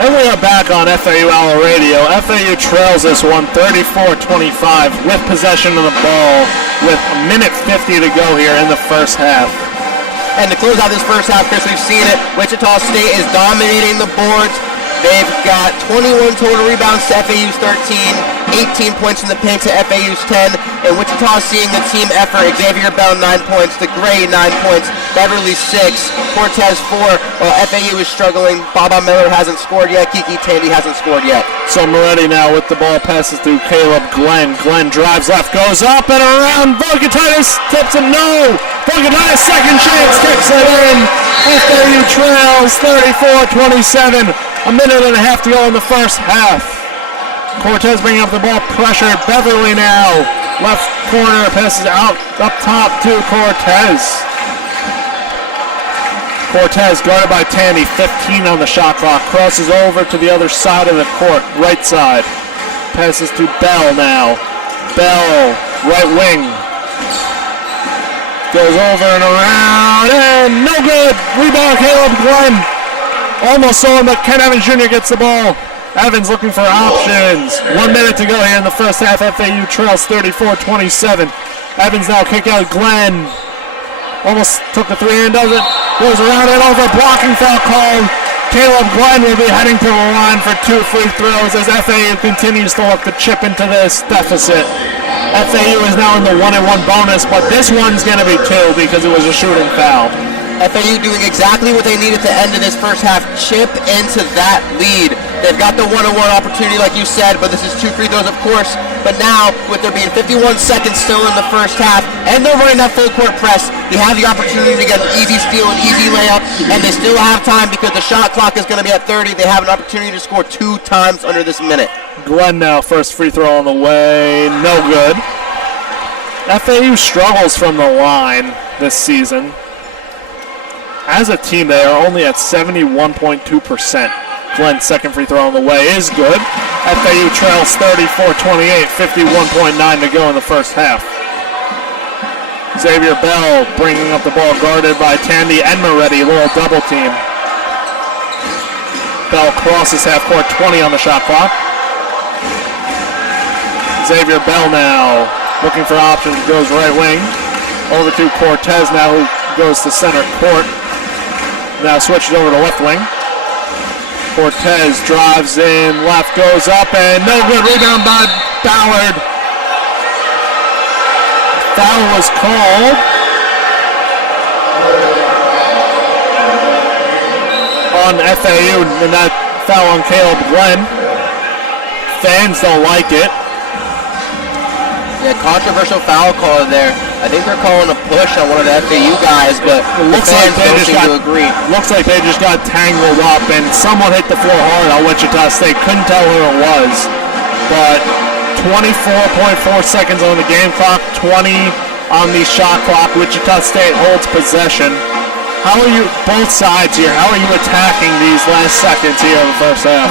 And we are back on FAU Hour Radio. FAU trails this one 34-25 with possession of the ball with 1:50 to go here in the first half. And to close out this first half, Chris, we've seen it. Wichita State is dominating the boards. They've got 21 total rebounds to FAU's 13, 18 points in the paint to FAU's 10, and Wichita seeing the team effort. Xavier Bell 9 points, DeGray 9 points, Beverly 6, Cortez 4. While FAU is struggling, Baba Miller hasn't scored yet, Kiki Tandy hasn't scored yet. So Moretti now with the ball, passes through Caleb Glenn. Glenn drives left, goes up and around. Bogatitis tips him, no! Bogatitis second chance, tips it in. FAU trails 34-27. 1.5 minutes to go in the first half. Cortez bringing up the ball, pressure. Beverly now. Left corner, passes out up top to Cortez. Cortez guarded by Tandy, 15 on the shot clock. Crosses over to the other side of the court, right side. Passes to Bell now. Bell, right wing. Goes over and around, and no good. Rebound, Caleb Glenn. Almost saw him, but Ken Evans Jr. gets the ball. Evans looking for options. 1 minute to go here in the first half. FAU trails 34-27. Evans now kick out Glenn. Almost took the three and doesn't. Goes around and over. Blocking foul called Caleb Glenn will be heading to the line for 2 free throws as FAU continues to look to chip into this deficit. FAU is now in the 1-1 bonus, but this one's going to be 2 because it was a shooting foul. FAU doing exactly what they needed to end in this first half, chip into that lead. They've got the 1-on-1 opportunity like you said, but this is 2 free throws of course. But now, with there being 51 seconds still in the first half, and they're running that full court press, they have the opportunity to get an easy steal, an easy layup, and they still have time because the shot clock is going to be at 30. They have an opportunity to score 2 times under this minute. Glenn now, first free throw on the way, no good. FAU struggles from the line this season. As a team, they are only at 71.2%. Glenn's second free throw on the way is good. FAU trails 34-28, 51.9 to go in the first half. Xavier Bell bringing up the ball, guarded by Tandy and Moretti, little double team. Bell crosses half court, 20 on the shot clock. Xavier Bell now looking for options, goes right wing. Over to Cortez now, who goes to center court. Now switches over to left wing. Cortez drives in, left goes up, and no good. Rebound by Ballard. Foul was called on FAU, and that foul on Caleb Glenn. Fans don't like it. Yeah, controversial foul call there. I think they're calling a push on one of the FAU guys, but looks the like fans they don't just seem got to agree. Looks like they just got tangled up, and someone hit the floor hard on Wichita State. Couldn't tell who it was, but 24.4 seconds on the game clock, 20 on the shot clock. Wichita State holds possession. How are you, both sides here, how are you attacking these last seconds here in the first half?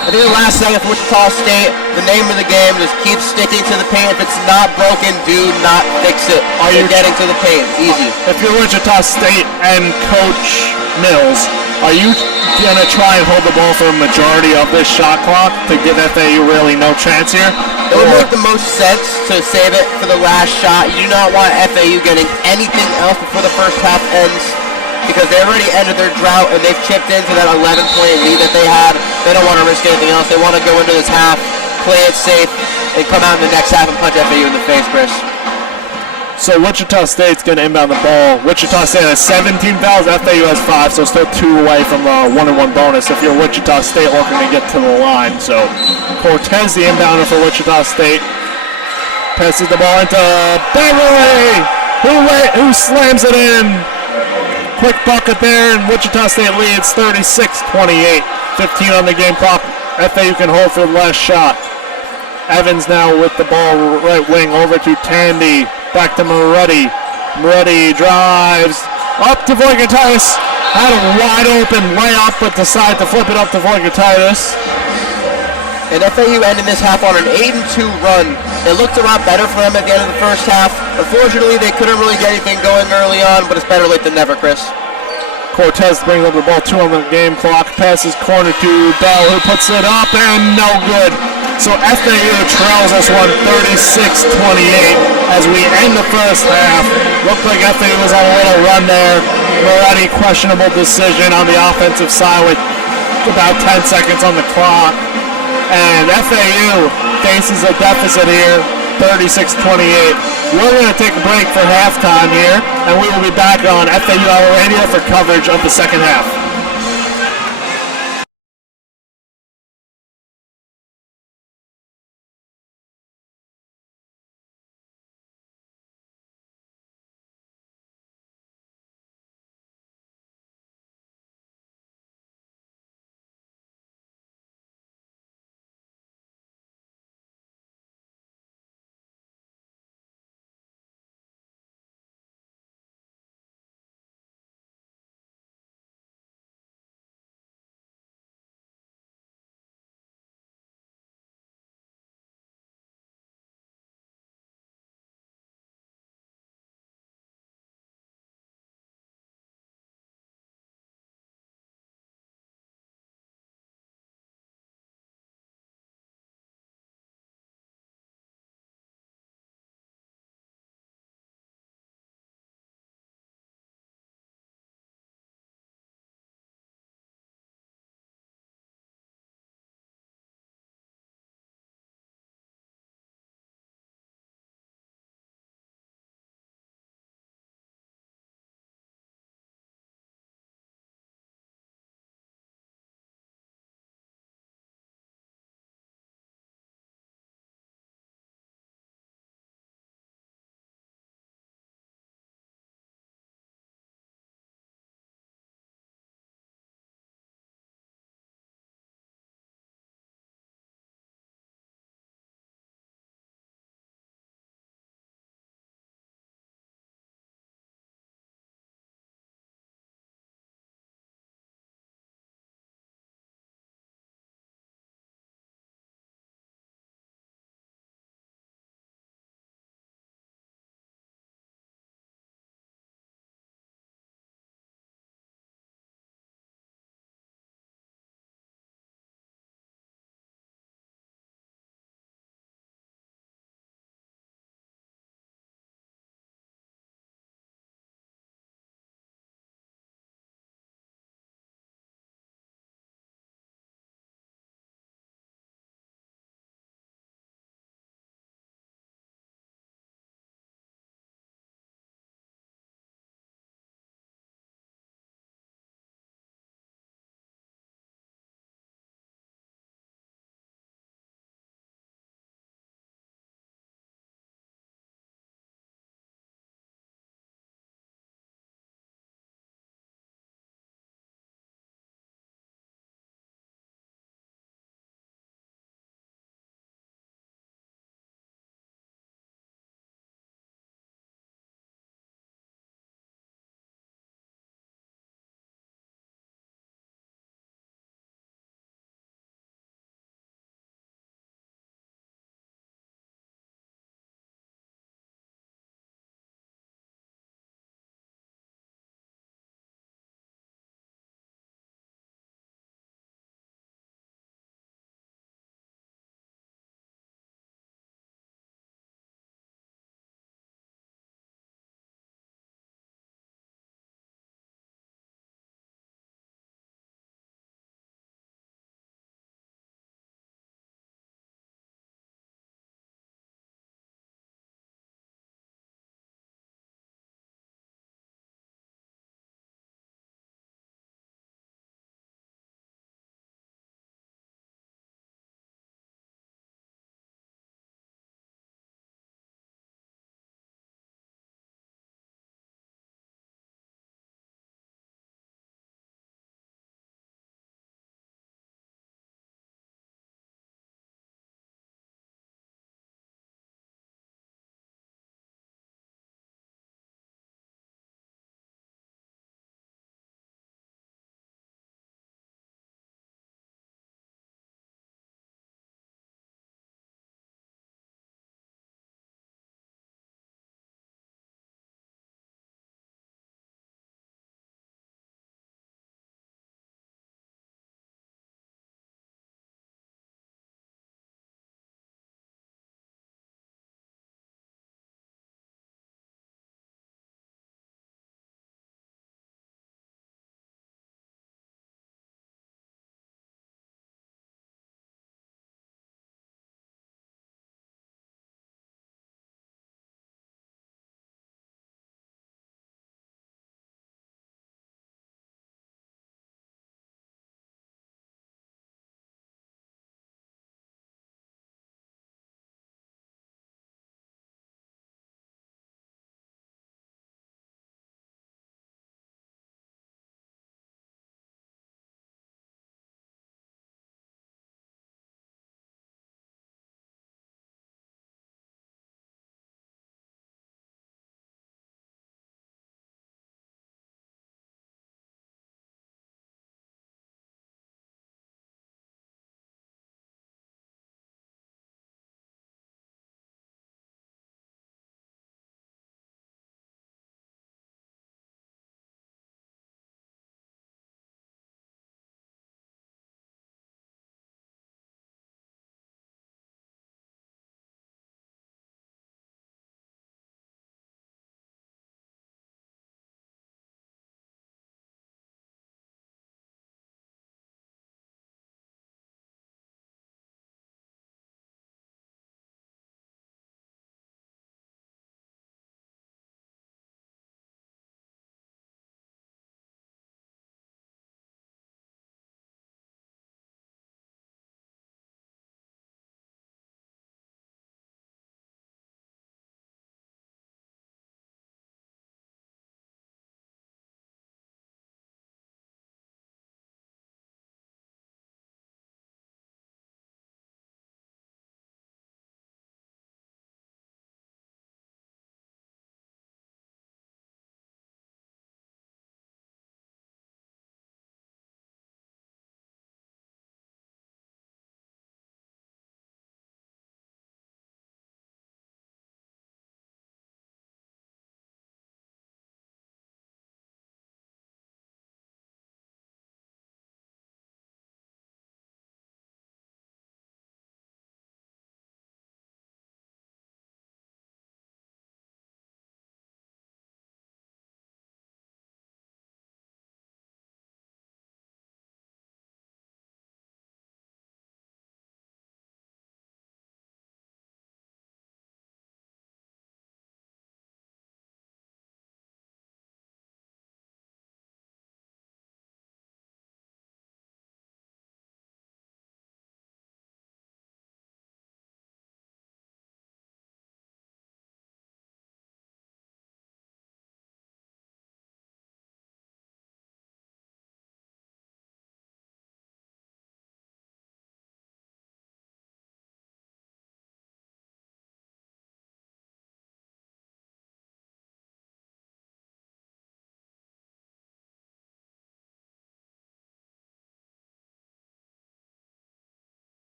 I think the last second for Wichita State, the name of the game is keep sticking to the paint. If it's not broken, do not fix it. Are you getting to the paint? Easy. If you're Wichita State and Coach Mills, are you going to try and hold the ball for a majority of this shot clock to give FAU really no chance here? It would make the most sense to save it for the last shot. You do not want FAU getting anything else before the first half ends, because they already ended their drought and they've chipped into that 11-point lead that they had. They don't want to risk anything else. They want to go into this half, play it safe, and come out in the next half and punch FAU in the face, Chris. So Wichita State's going to inbound the ball. Wichita State has 17 fouls, FAU has 5, so still 2 away from the 1-1 bonus if you're Wichita State looking to get to the line. So Cortez, the inbounder for Wichita State, passes the ball into Beverly, who slams it in. Quick bucket there, and Wichita State leads 36-28. 15 on the game clock. FAU can hold for the last shot. Evans now with the ball right wing over to Tandy. Back to Moretti. Moretti drives up to Voigatitis. Had a wide open layup, but decided to flip it up to Voigatitis. And FAU ended this half on an 8-2 run. It looked a lot better for them at the end of the first half. Unfortunately, they couldn't really get anything going early on, but it's better late than never, Chris. Cortez brings up the ball, 2 on the game clock, passes corner to Bell, who puts it up, and no good. So FAU trails us one 36-28 as we end the first half. Looked like FAU was on a little run there. Moretti, questionable decision on the offensive side with about 10 seconds on the clock. And FAU faces a deficit here, 36-28. We're going to take a break for halftime here, and we will be back on FAU Radio for coverage of the second half.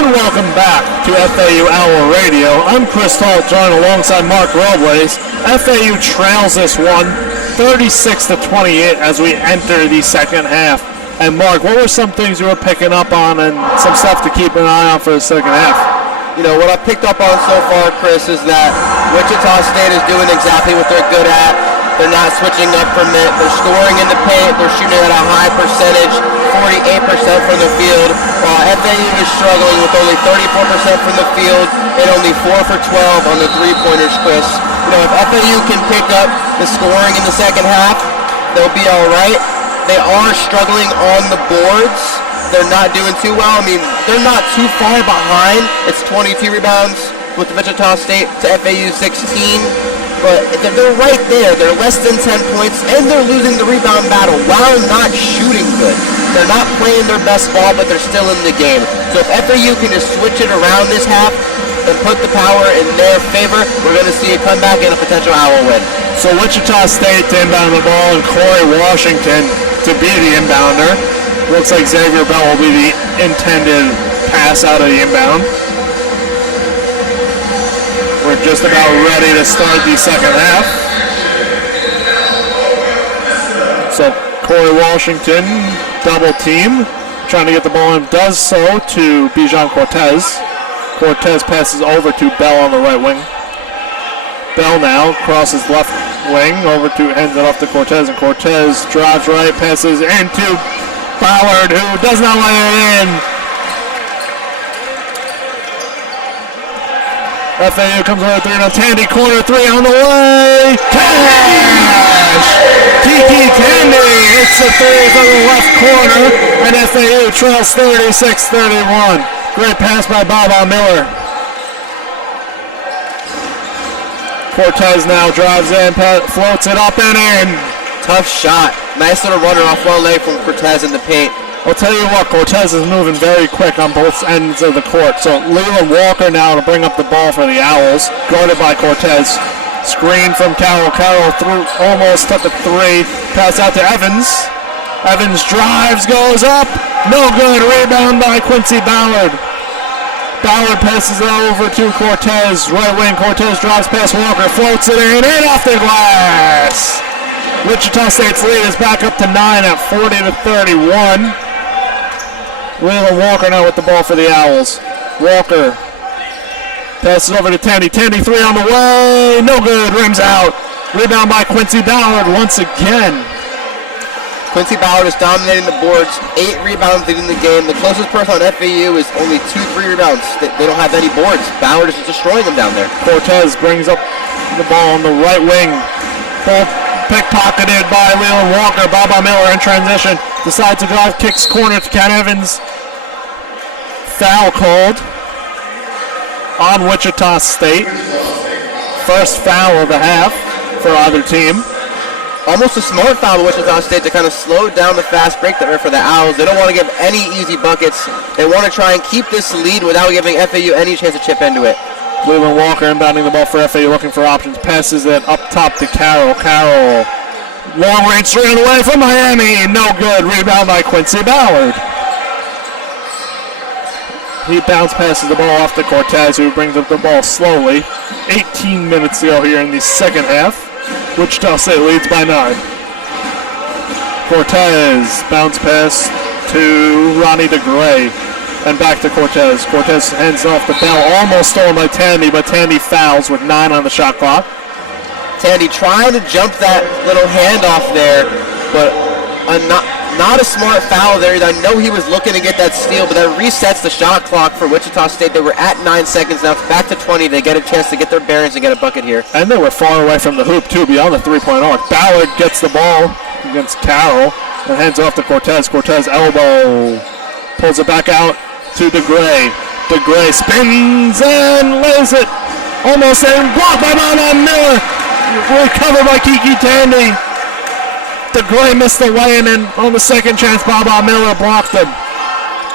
And welcome back to FAU Owl Radio. I'm Chris Talt, joined alongside Mark Robles. FAU trails this one 36-28 as we enter the second half. And Mark, what were some things you were picking up on and some stuff to keep an eye on for the second half? You know, what I've picked up on so far, Chris, is that Wichita State is doing exactly what they're good at. They're not switching up from it. They're scoring in the paint. They're shooting at a high percentage, 48% from the field, while FAU is struggling with only 34% from the field and only 4 for 12 on the three-pointers, Chris. You know, if FAU can pick up the scoring in the second half, they'll be all right. They are struggling on the boards. They're not doing too well. I mean, they're not too far behind. It's 22 rebounds with Wichita State to FAU 16. But they're right there. They're less than 10 points, and they're losing the rebound battle while not shooting good. They're not playing their best ball, but they're still in the game. So if FAU can just switch it around this half and put the power in their favor, we're going to see a comeback and a potential Owl win. So Wichita State to inbound the ball, and Corey Washington to be the inbounder. Looks like Xavier Bell will be the intended pass out of the inbound. We're just about ready to start the second half. So Corey Washington, double team, trying to get the ball in, does so to Bijan Cortez. Cortez passes over to Bell on the right wing. Bell now crosses left wing over to, hands it off to Cortez, and Cortez drives right, passes into Ballard, who does not let it in. FAU comes over 3 now. Tandy, corner 3 on the way. Cash! Kiki Tandy hits the 3 from the left corner, and FAU trails 36-31. Great pass by Baba Miller. Cortez now drives in, floats it up and in. Tough shot. Nice little runner off one leg from Cortez in the paint. I'll tell you what, Cortez is moving very quick on both ends of the court. So Leland Walker now to bring up the ball for the Owls. Guarded by Cortez. Screen from Carroll. Carroll through, almost at the 3. Pass out to Evans. Evans drives, goes up. No good. Rebound by Quincy Ballard. Ballard passes it over to Cortez. Right wing, Cortez drives past Walker. Floats it in and off the glass. Wichita State's lead is back up to 9 at 40-31. Leland Walker now with the ball for the Owls. Walker passes over to Tandy. Tandy 3 on the way. No good. Rims out. Rebound by Quincy Ballard once again. Quincy Ballard is dominating the boards. 8 rebounds leading the game. The closest person on FAU is only 2-3 rebounds. They don't have any boards. Ballard is just destroying them down there. Cortez brings up the ball on the right wing. Ball pickpocketed by Leland Walker. Baba Miller in transition. Decides to drive, kicks corner to Ken Evans. Foul called on Wichita State. First foul of the half for either team. Almost a smart foul to Wichita State to kind of slow down the fast break there for the Owls. They don't want to give any easy buckets. They want to try and keep this lead without giving FAU any chance to chip into it. Leland Walker inbounding the ball for FAU, looking for options. Passes it up top to Carroll. Carroll, long range 3 on the way from Miami. No good. Rebound by Quincy Ballard. He bounce passes the ball off to Cortez, who brings up the ball slowly. 18 minutes to go here in the second half. Wichita State leads by 9. Cortez, bounce pass to Ronnie DeGray. And back to Cortez. Cortez hands off the Bell, almost stolen by Tandy, but Tandy fouls with 9 on the shot clock. Tandy trying to jump that little handoff there, but not a smart foul there. I know he was looking to get that steal, but that resets the shot clock for Wichita State. They were at 9 seconds, now it's back to 20. They get a chance to get their bearings and get a bucket here. And they were far away from the hoop, too, beyond the three-point arc. Ballard gets the ball against Carroll and hands off to Cortez. Cortez elbow, pulls it back out to DeGray. DeGray spins and lays it. Almost in, blocked by Miller. Recovered by Kiki Tandy. DeGray missed the lane, and on the second chance, Baba Miller blocked him.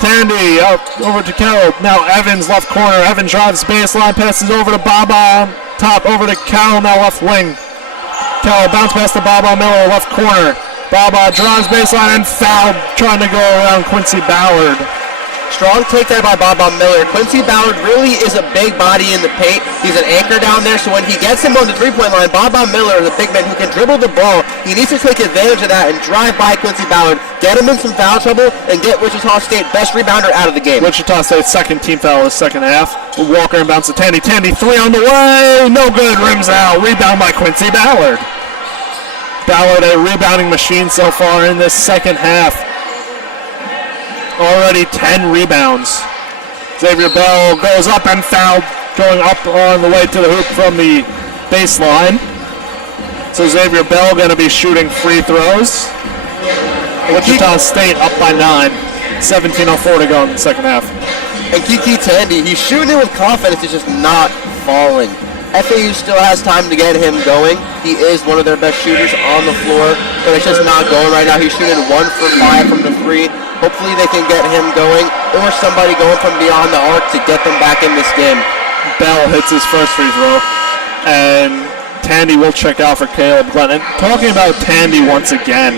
Tandy out over to Carroll. Now Evans, left corner. Evans drives baseline, passes over to Baba. Top over to Carroll, now left wing. Carroll bounce pass to Baba Miller, left corner. Baba drives baseline and fouled, trying to go around Quincy Ballard. Strong take there by Bob Miller. Quincy Ballard really is a big body in the paint. He's an anchor down there, so when he gets him on the three-point line, Bob Miller is a big man who can dribble the ball. He needs to take advantage of that and drive by Quincy Ballard, get him in some foul trouble, and get Wichita State best rebounder out of the game. Wichita State's second team foul of the second half. Walker inbounds to Tandy. Tandy, three on the way. No good. Rims out. Rebound by Quincy Ballard. Ballard, a rebounding machine so far in this second half. Already 10 rebounds. Xavier Bell goes up and fouled, going up on the way to the hoop from the baseline. So Xavier Bell going to be shooting free throws. Wichita State up by 9. 17:04 to go in the second half. And Kiki Tandy, he's shooting it with confidence, it's just not falling. FAU still has time to get him going. He is one of their best shooters on the floor, but it's just not going right now. He's shooting 1 for 5 from the three. Hopefully they can get him going, or somebody going from beyond the arc to get them back in this game. Bell hits his first free throw, and Tandy will check out for Caleb Glenn. And talking about Tandy once again,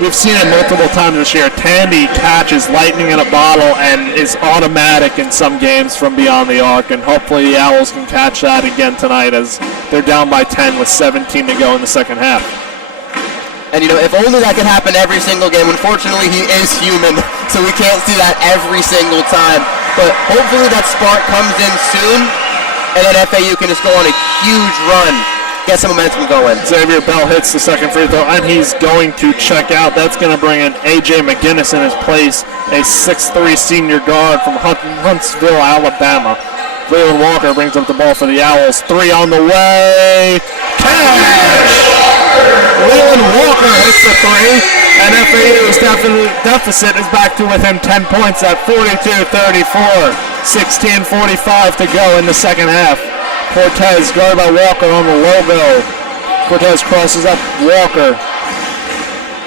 we've seen it multiple times this year. Tandy catches lightning in a bottle and is automatic in some games from beyond the arc, and hopefully the Owls can catch that again tonight as they're down by 10 with 17 to go in the second half. And if only that could happen every single game. Unfortunately, he is human, so we can't see that every single time. But hopefully that spark comes in soon, and then FAU can just go on a huge run, get some momentum going. Xavier Bell hits the second free throw, and he's going to check out. That's going to bring in A.J. McGinnis in his place, a 6'3" senior guard from Huntsville, Alabama. Leland Walker brings up the ball for the Owls. 3 on the way. Cash! Leland Walker hits the 3, and FAU's deficit is back to within 10 points at 42-34. 16:45 to go in the second half. Cortez guarded by Walker on the logo. Cortez crosses up Walker.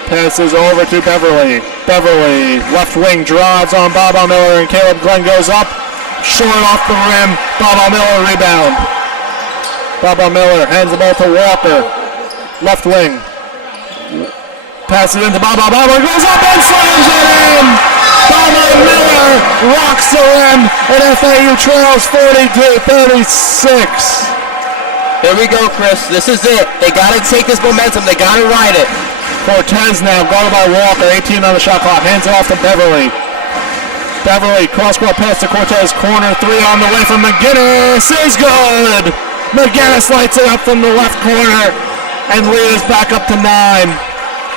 Passes over to Beverly. Beverly, left wing, drives on Bob Miller, and Caleb Glenn goes up. Short off the rim. Bob Miller rebound. Bob Miller hands the ball to Walker. Left wing. Passes into Bob Miller, goes up and slams it in! Bob Miller rocks the rim, and FAU trails 42-36. Here we go, Chris. This is it. They got to take this momentum. They got to ride it. Cortez now, guarded by Walker. 18 on the shot clock. Hands it off to Beverly. Beverly, cross-court pass to Cortez. Corner 3 on the way from McGinnis is good. McGinnis lights it up from the left corner and leads back up to 9.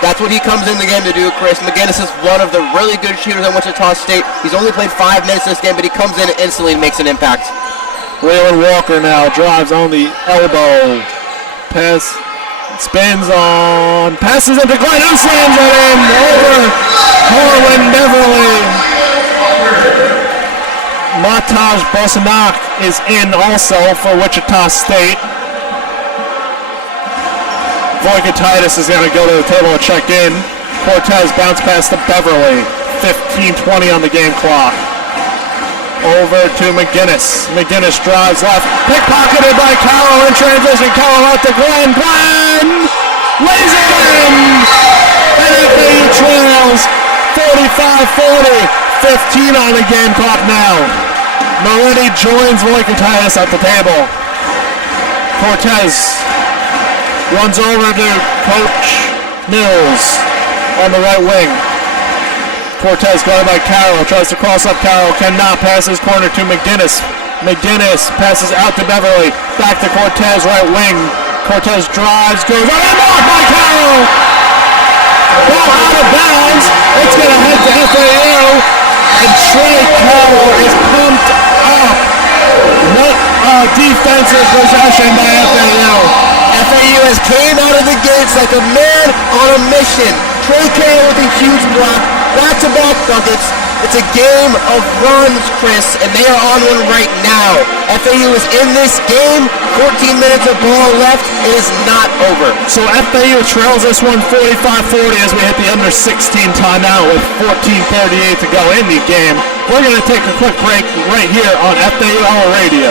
That's what he comes in the game to do, Chris. McGinnis is one of the really good shooters at Wichita State. He's only played 5 minutes this game, but he comes in and instantly makes an impact. Leland Walker now drives on the elbow. Pass, spins on, passes into Glenn, who slams it in over Harlan Beverly. Mataj Bosanak is in also for Wichita State. Voigatitis is going to go to the table to check in. Cortez bounce pass to Beverly. 15:20 on the game clock. Over to McGinnis. McGinnis drives left. Pickpocketed by Carroll in transition. Carroll out to Glenn. Glenn lays it in. And FAU trails 45-40. 15 on the game clock now. Moretti joins Voigatitis at the table. Cortez runs over to Coach Mills on the right wing. Cortez guarded by Carroll, tries to cross up Carroll, cannot, pass his corner to McGinnis. McGinnis passes out to Beverly, back to Cortez, right wing. Cortez drives, goes on, and blocked by Carroll! Ball out of bounds, it's going to head to FAU, and Trey Carroll is pumped up. What a defensive possession by FAU. FAU has came out of the gates like a man on a mission. Trey Carroll with a huge block, back-to-back buckets. It's a game of runs, Chris, and they are on one right now. FAU is in this game, 14 minutes of ball left, it is not over. So FAU trails this one 45-40 as we hit the under 16 timeout with 14:38 to go in the game. We're going to take a quick break right here on FAU Radio.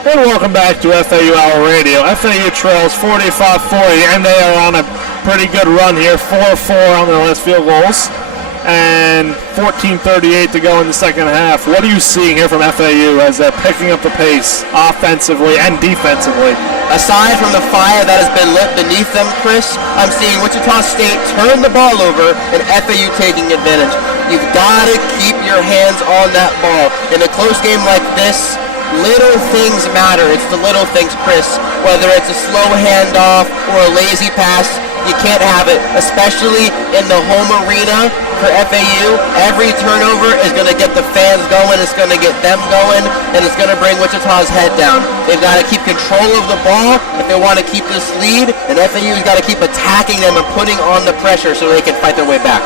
And welcome back to FAU Hour Radio. FAU trails 45-40, and they are on a pretty good run here. 4-4 on their last field goals, and 14:38 to go in the second half. What are you seeing here from FAU as they're picking up the pace offensively and defensively? Aside from the fire that has been lit beneath them, Chris, I'm seeing Wichita State turn the ball over and FAU taking advantage. You've got to keep your hands on that ball. In a close game like this, little things matter. It's the little things, Chris. Whether it's a slow handoff or a lazy pass, you can't have it, especially in the home arena for FAU. Every turnover is going to get the fans going, it's going to get them going, and it's going to bring Wichita's head down. They've got to keep control of the ball if they want to keep this lead, and FAU's got to keep attacking them and putting on the pressure so they can fight their way back.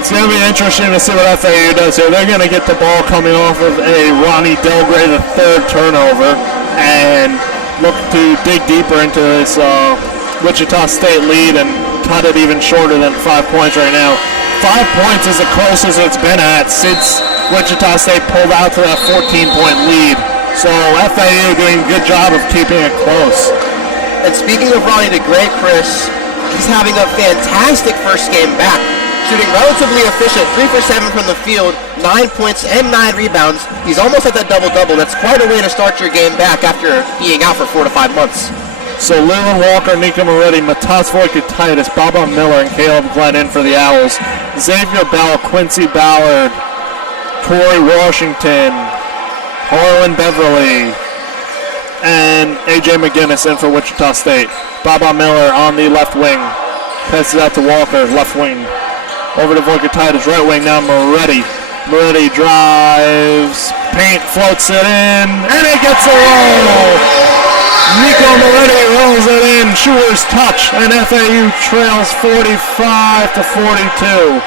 It's going to be interesting to see what FAU does here. They're going to get the ball coming off of a Ronnie Delgray, the third turnover, and look to dig deeper into this Wichita State lead and cut it even shorter than 5 points right now. 5 points is the closest it's been at since Wichita State pulled out to that 14-point lead. So FAU doing a good job of keeping it close. And speaking of Ronnie Delgray, Chris, he's having a fantastic first game back. Shooting relatively efficient, 3 for 7 from the field, 9 points and 9 rebounds. He's almost at that double-double. That's quite a way to start your game back after being out for 4 to 5 months. So Leland Walker, Nico Moretti, Matas Voikititis, Baba Miller, and Caleb Glenn in for the Owls. Xavier Bell, Quincy Ballard, Corey Washington, Harlan Beverly, and A.J. McGinnis in for Wichita State. Baba Miller on the left wing. Passes out to Walker, left wing. Over to Voikititis, right wing, now Moretti. Moretti drives, paint, floats it in, and it gets a roll! Nico Moretti rolls it in, shooter's touch, and FAU trails 45-42.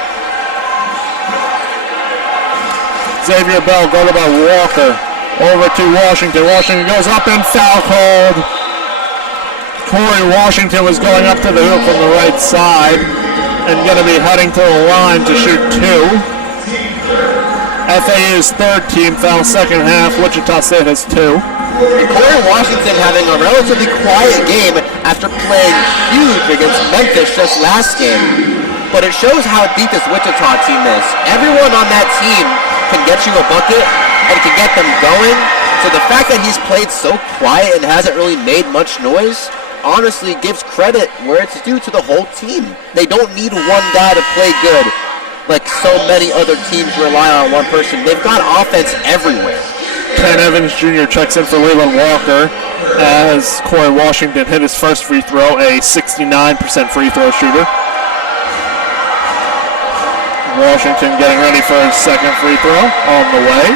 Xavier Bell guarded by Walker. Over to Washington. Washington goes up and foul called. Corey Washington was going up to the hoop from the right side and going to be heading to the line to shoot 2. FAU's third team foul second half. Wichita State has 2. And Corey Washington having a relatively quiet game after playing huge against Memphis just last game. But it shows how deep this Wichita team is. Everyone on that team can get you a bucket and can get them going. So the fact that he's played so quiet and hasn't really made much noise honestly gives credit where it's due to the whole team. They don't need one guy to play good like so many other teams rely on one person. They've got offense everywhere. Ken Evans Jr. checks in for Leland Walker as Corey Washington hit his first free throw, a 69% free throw shooter. Washington getting ready for his second free throw on the way.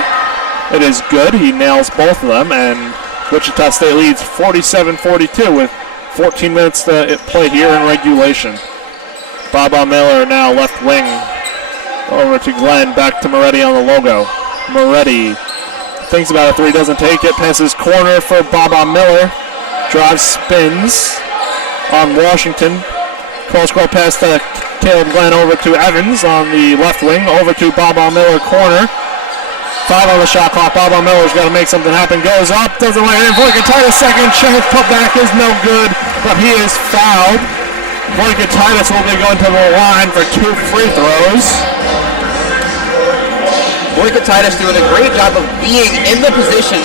It is good. He nails both of them, and Wichita State leads 47-42 with 14 minutes to play here in regulation. Baba Miller now left wing. Over to Glenn, back to Moretti on the logo. Moretti thinks about a three, doesn't take it. Passes corner for Baba Miller. Drives, spins on Washington. Cross-court pass to Caleb Glenn over to Evans on the left wing. Over to Baba Miller corner. 5 on the shot clock. Baba Miller's got to make something happen. Goes up, doesn't let it in. Voikititis second chance. Putback is no good, but he is fouled. Voikititis will be going to the line for 2 free throws. Voikititis doing a great job of being in the position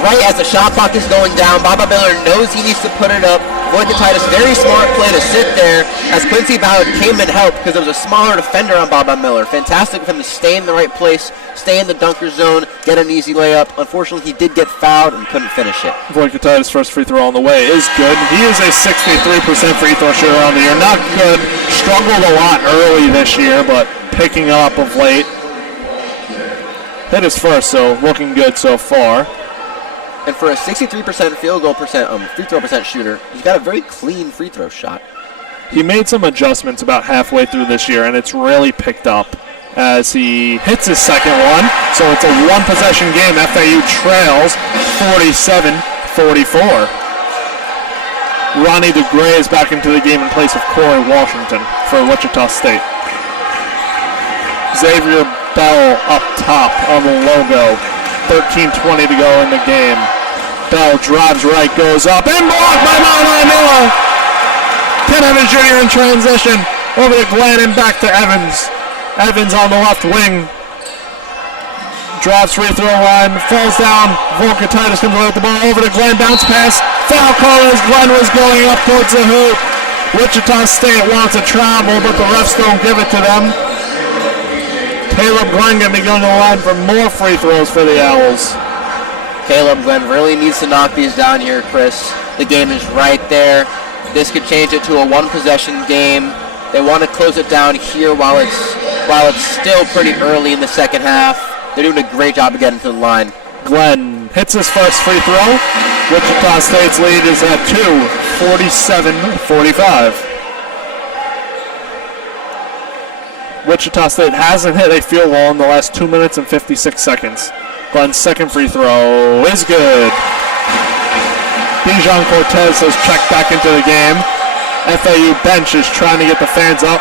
right as the shot clock is going down. Baba Miller knows he needs to put it up. Voikititis, very smart play to sit there as Quincy Ballard came and helped because there was a smaller defender on Baba Miller. Fantastic for him to stay in the right place, stay in the dunker zone, get an easy layup. Unfortunately, he did get fouled and couldn't finish it. Voikititis' first free throw on the way is good. He is a 63% free throw shooter on the year. Not good. Struggled a lot early this year, but picking up of late. Hit his first, so looking good so far. And for a 63% free throw percent shooter, he's got a very clean free throw shot. He made some adjustments about halfway through this year, and it's really picked up as he hits his second one. So it's a one-possession game. FAU trails 47-44. Ronnie Delgray is back into the game in place of Corey Washington for Wichita State. Xavier Bell up top on the logo. 13:20 to go in the game. Bell drives right, goes up, and blocked by Miller. Ken Evans Jr. in transition. Over to Glenn and back to Evans. Evans on the left wing. Drives free throw line, falls down. Volkatitis comes away with the ball. Over to Glenn, bounce pass. Foul call as Glenn was going up towards the hoop. Wichita State wants to travel, but the refs don't give it to them. Caleb Glenn going to be going to the line for more free throws for the Owls. Caleb Glenn really needs to knock these down here, Chris. The game is right there. This could change it to a one-possession game. They want to close it down here while it's still pretty early in the second half. They're doing a great job of getting to the line. Glenn hits his first free throw. Wichita State's lead is at 2, 47-45. Wichita State hasn't hit a field goal in the last 2 minutes and 56 seconds. Glenn's second free throw is good. Dijon Cortez has checked back into the game. FAU bench is trying to get the fans up.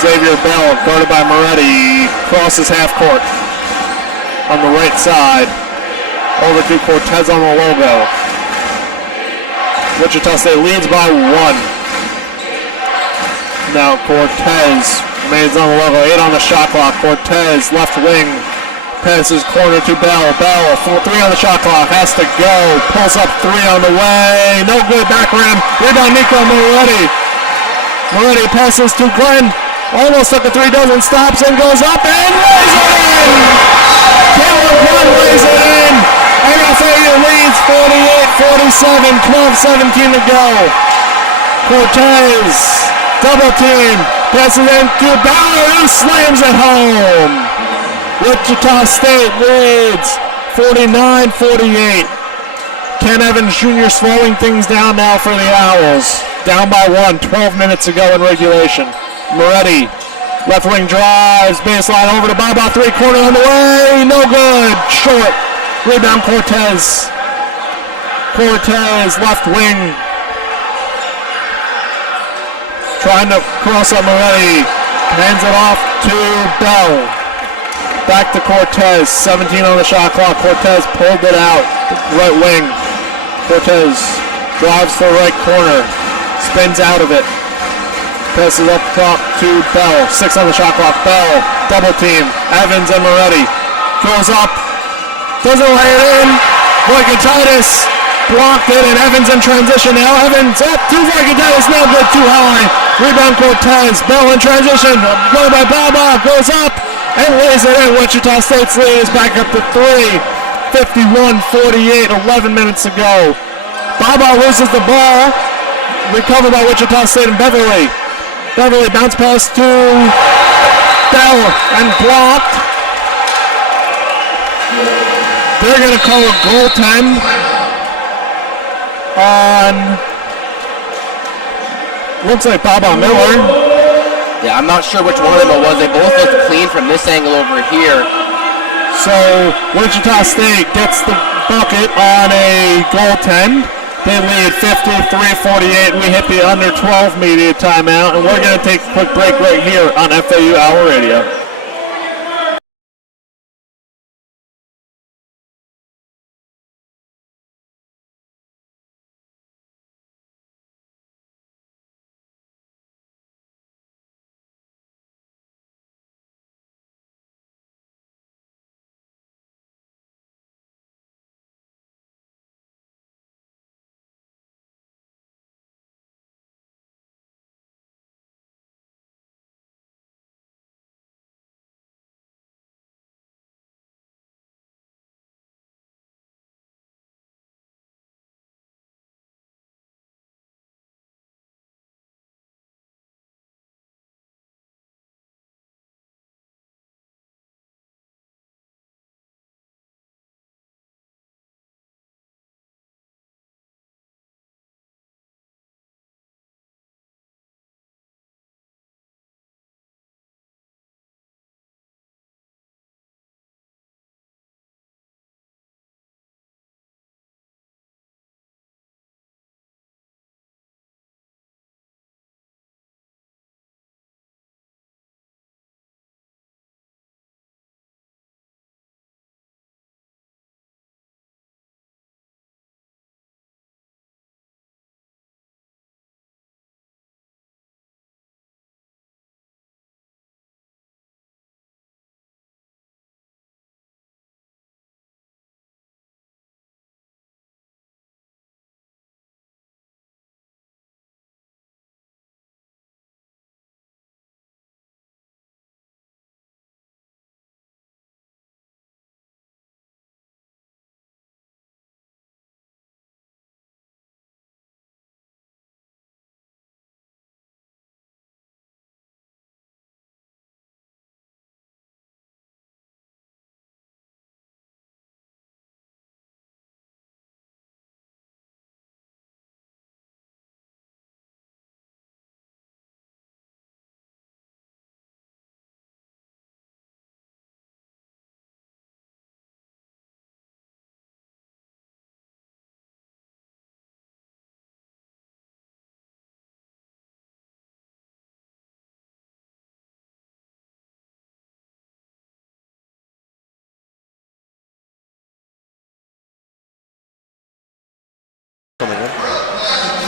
Xavier Bell, guarded by Moretti, crosses half court on the right side. Over to Cortez on the logo. Wichita State leads by 1. Now Cortez remains on the logo, 8 on the shot clock. Cortez, left wing, passes corner to Bell. Bell, 3 on the shot clock, has to go. Pulls up 3 on the way. No good, back rim. Rebound Nico Moretti. Moretti passes to Glenn. Almost took a 3, doesn't, stops and goes up and lays it in! Caleb Glenn lays it in! And FAU leads 48-47, 12-17 to go. Cortez, double team, passes in to Bauer, who slams it home. Wichita State leads 49-48. Ken Evans Jr. slowing things down now for the Owls. Down by 1, 12 minutes to go in regulation. Moretti, left wing drives, baseline over to Baba, 3-quarter on the way, no good, short. Rebound Cortez. Cortez, left wing. Trying to cross up Moretti, hands it off to Bell. Back to Cortez, 17 on the shot clock. Cortez pulled it out, right wing. Cortez drives to the right corner, spins out of it. Passes up top to Bell. 6 on the shot clock. Bell, double team. Evans and Moretti. Goes up. Doesn't lay it in. Volkatitis blocked it, and Evans in transition now. Evans up to Volkatitis. No good, too high. Rebound Cortez. Bell in transition. Going by Baba. Goes up and lays it in. Wichita State's lead is back up to 3. 51-48. 11 minutes to go. Baba loses the ball. Recovered by Wichita State and Beverly. Beverly bounce pass to Bell and blocked. They're going to call a goaltend on, looks like Baba Miller. Yeah, I'm not sure which one of them it was. They both looked clean from this angle over here. So Wichita State gets the bucket on a goaltend. They lead 53-48. We hit the under 12 media timeout, and we're going to take a quick break right here on FAU Hour Radio.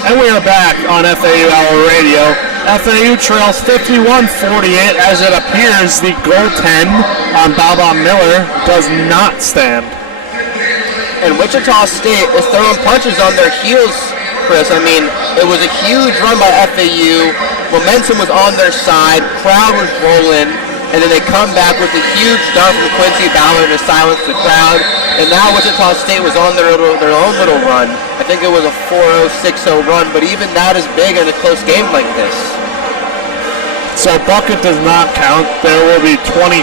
And we are back on FAU Hour Radio. FAU trails 51-48 as it appears the goaltend on Baba Miller does not stand. And Wichita State is throwing punches on their heels, Chris. I mean, it was a huge run by FAU. Momentum was on their side. Crowd was rolling. And then they come back with a huge dunk from Quincy Ballard to silence the crowd. And now Wichita State was on their own little run. I think it was a 4-0, 6-0 run, but even that is big in a close game like this. So bucket does not count. There will be 25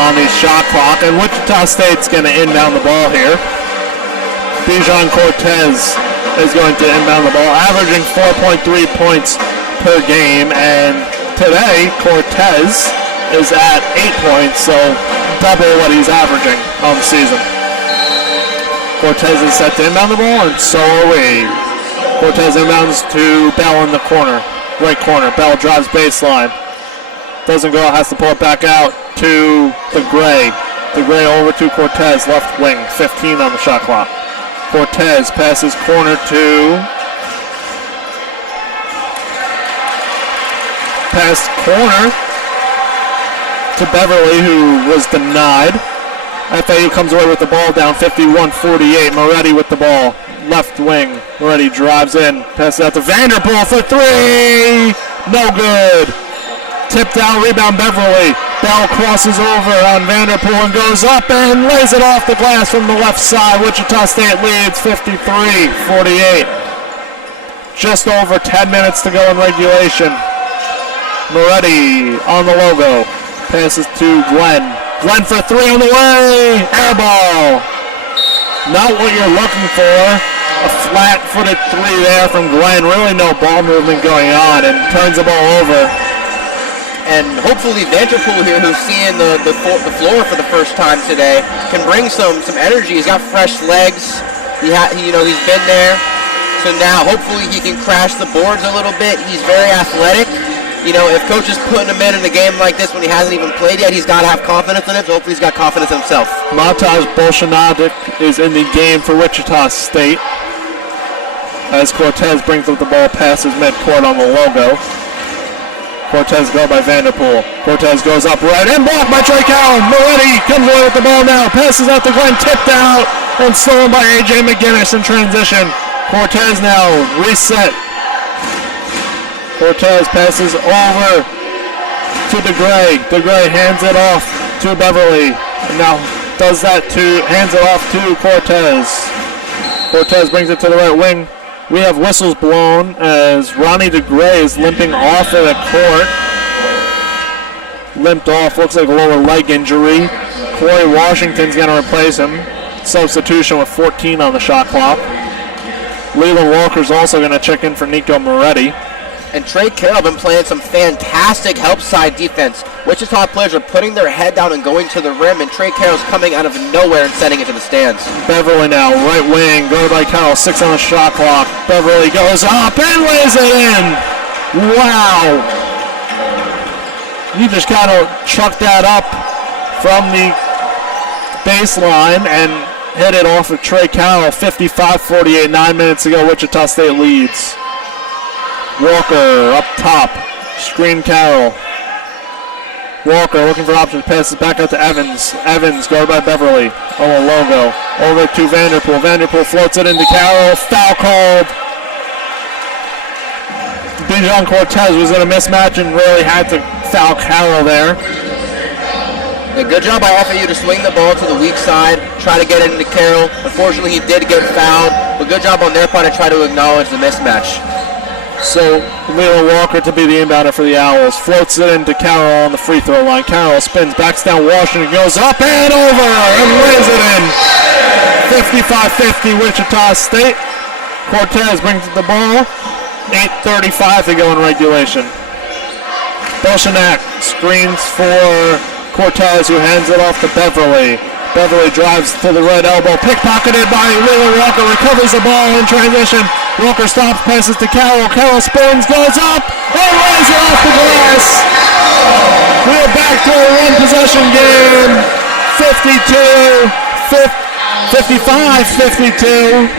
on the shot clock, and Wichita State's going to inbound the ball here. Bijan Cortez is going to inbound the ball, averaging 4.3 points per game, and today Cortez is at 8 points, so double what he's averaging on the season. Cortez is set to inbound the ball, and so are we. Cortez inbounds to Bell in the corner, right corner. Bell drives baseline. Doesn't go, has to pull it back out to the Gray. The Gray over to Cortez, left wing, 15 on the shot clock. Cortez passes corner to... Pass corner to Beverly, who was denied. FAU comes away with the ball down 51-48. Moretti with the ball. Left wing. Moretti drives in. Passes out to Vanderpool for three. No good. Tipped out. Rebound Beverly. Bell crosses over on Vanderpool and goes up and lays it off the glass from the left side. Wichita State leads 53-48. Just over 10 minutes to go in regulation. Moretti on the logo. Passes to Glenn. Glenn for three on the way. Air ball. Not what you're looking for. A flat-footed three there from Glenn. Really no ball movement going on, and turns the ball over. And hopefully Vanderpool here, who's seeing the floor for the first time today, can bring some energy. He's got fresh legs. He's been there. So now hopefully he can crash the boards a little bit. He's very athletic. You know, if coach is putting him in a game like this when he hasn't even played yet, he's got to have confidence in it. So hopefully he's got confidence in himself. Matej Bolshanadik is in the game for Wichita State. As Cortez brings up the ball, passes midcourt on the logo. Cortez go by Vanderpool. Cortez goes up right and blocked by Trey Cowan. Moretti comes away with the ball now. Passes out to Glenn, tipped out, and stolen by A.J. McGinnis in transition. Cortez now reset. Cortez passes over to DeGray. DeGray hands it off to Beverly. And now does that hands it off to Cortez. Cortez brings it to the right wing. We have whistles blown as Ronnie DeGray is limping off of the court. Limped off, looks like a lower leg injury. Corey Washington's going to replace him. Substitution with 14 on the shot clock. Leland Walker's also going to check in for Nico Moretti. And Trey Carroll been playing some fantastic help side defense. Wichita players are putting their head down and going to the rim, and Trey Carroll's coming out of nowhere and setting it to the stands. Beverly now, right wing, go by Carroll, 6 on the shot clock. Beverly goes up and lays it in. Wow. He just kind of chucked that up from the baseline and hit it off of Trey Carroll. 55-48, 9 minutes to go. Wichita State leads. Walker up top, screen Carroll. Walker looking for options, passes back out to Evans. Evans guarded by Beverly on the logo. Over to Vanderpool. Vanderpool floats it into Carroll. Foul called. Bijan Cortez was in a mismatch and really had to foul Carroll there. A good job by FAU to swing the ball to the weak side, try to get it into Carroll. Unfortunately, he did get fouled, but good job on their part to try to acknowledge the mismatch. So Leland Walker to be the inbounder for the Owls. Floats it into Carroll on the free throw line. Carroll spins, backs down Washington, goes up and over, and lays it in. 55-50 Wichita State. Cortez brings the ball. 8:35 to go in regulation. Bolshanak screens for Cortez, who hands it off to Beverly. Beverly drives to the right elbow, pickpocketed by Leland Walker, recovers the ball in transition. Walker stops, passes to Carroll. Carroll spins, goes up, and lays it off the glass. We're back to a one-possession game. 55-52.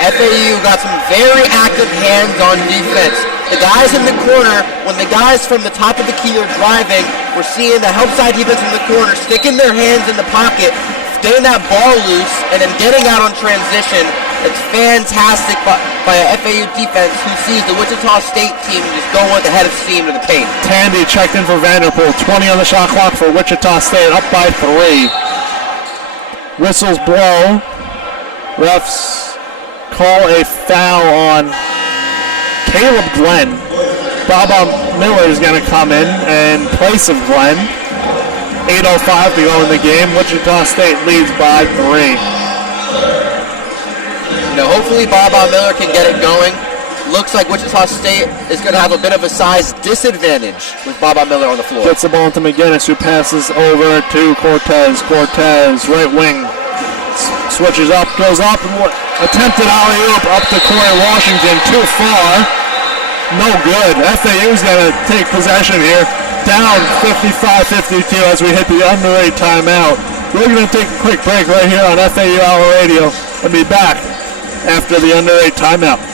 FAU got some very active hands on defense. The guys in the corner, when the guys from the top of the key are driving, we're seeing the help side defense in the corner sticking their hands in the pocket, getting that ball loose, and then getting out on transition. It's fantastic by a FAU defense who sees the Wichita State team just go with the head of steam to the paint. Tandy checked in for Vanderpool. 20 on the shot clock for Wichita State, up by 3. Whistles blow. Refs call a foul on Caleb Glenn. Baba Miller is going to come in place of Glenn. 8:05 to go in the game. Wichita State leads by 3. Hopefully Baba Miller can get it going. Looks like Wichita State is going to have a bit of a size disadvantage with Baba Miller on the floor. Gets the ball to McGinnis, who passes over to Cortez. Cortez, right wing, switches up, goes up, and attempted alley-oop up to Corey Washington. Too far. No good. FAU's going to take possession here. Down 55-52 as we hit the under-8 timeout. We're going to take a quick break right here on FAU Hour Radio and be back after the under-8 timeout.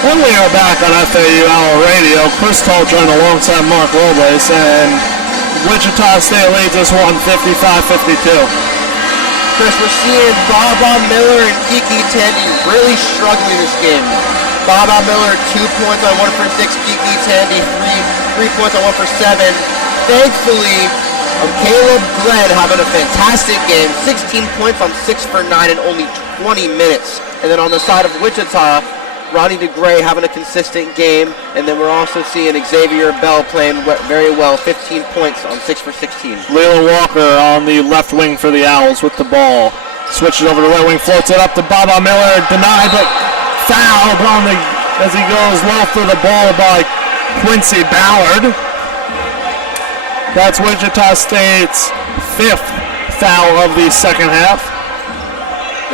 And we are back on FAU Hour Radio. Chris Talt joined alongside Mark Robles, and Wichita State leads this one 55-52. Chris, we're seeing Baba Miller and Kiki Tandy really struggling this game. Baba Miller 2 points on 1 for 6. Kiki Tandy 3 points on 1 for 7. Thankfully, Caleb Glenn having a fantastic game. 16 points on 6 for 9 in only 20 minutes. And then on the side of Wichita, Ronnie DeGray having a consistent game, and then we're also seeing Xavier Bell playing very well, 15 points on 6 for 16. Leland Walker on the left wing for the Owls with the ball. Switches over to right wing, floats it up to Baba Miller, denied, but fouled as he goes low for the ball by Quincy Ballard. That's Wichita State's 5th foul of the second half.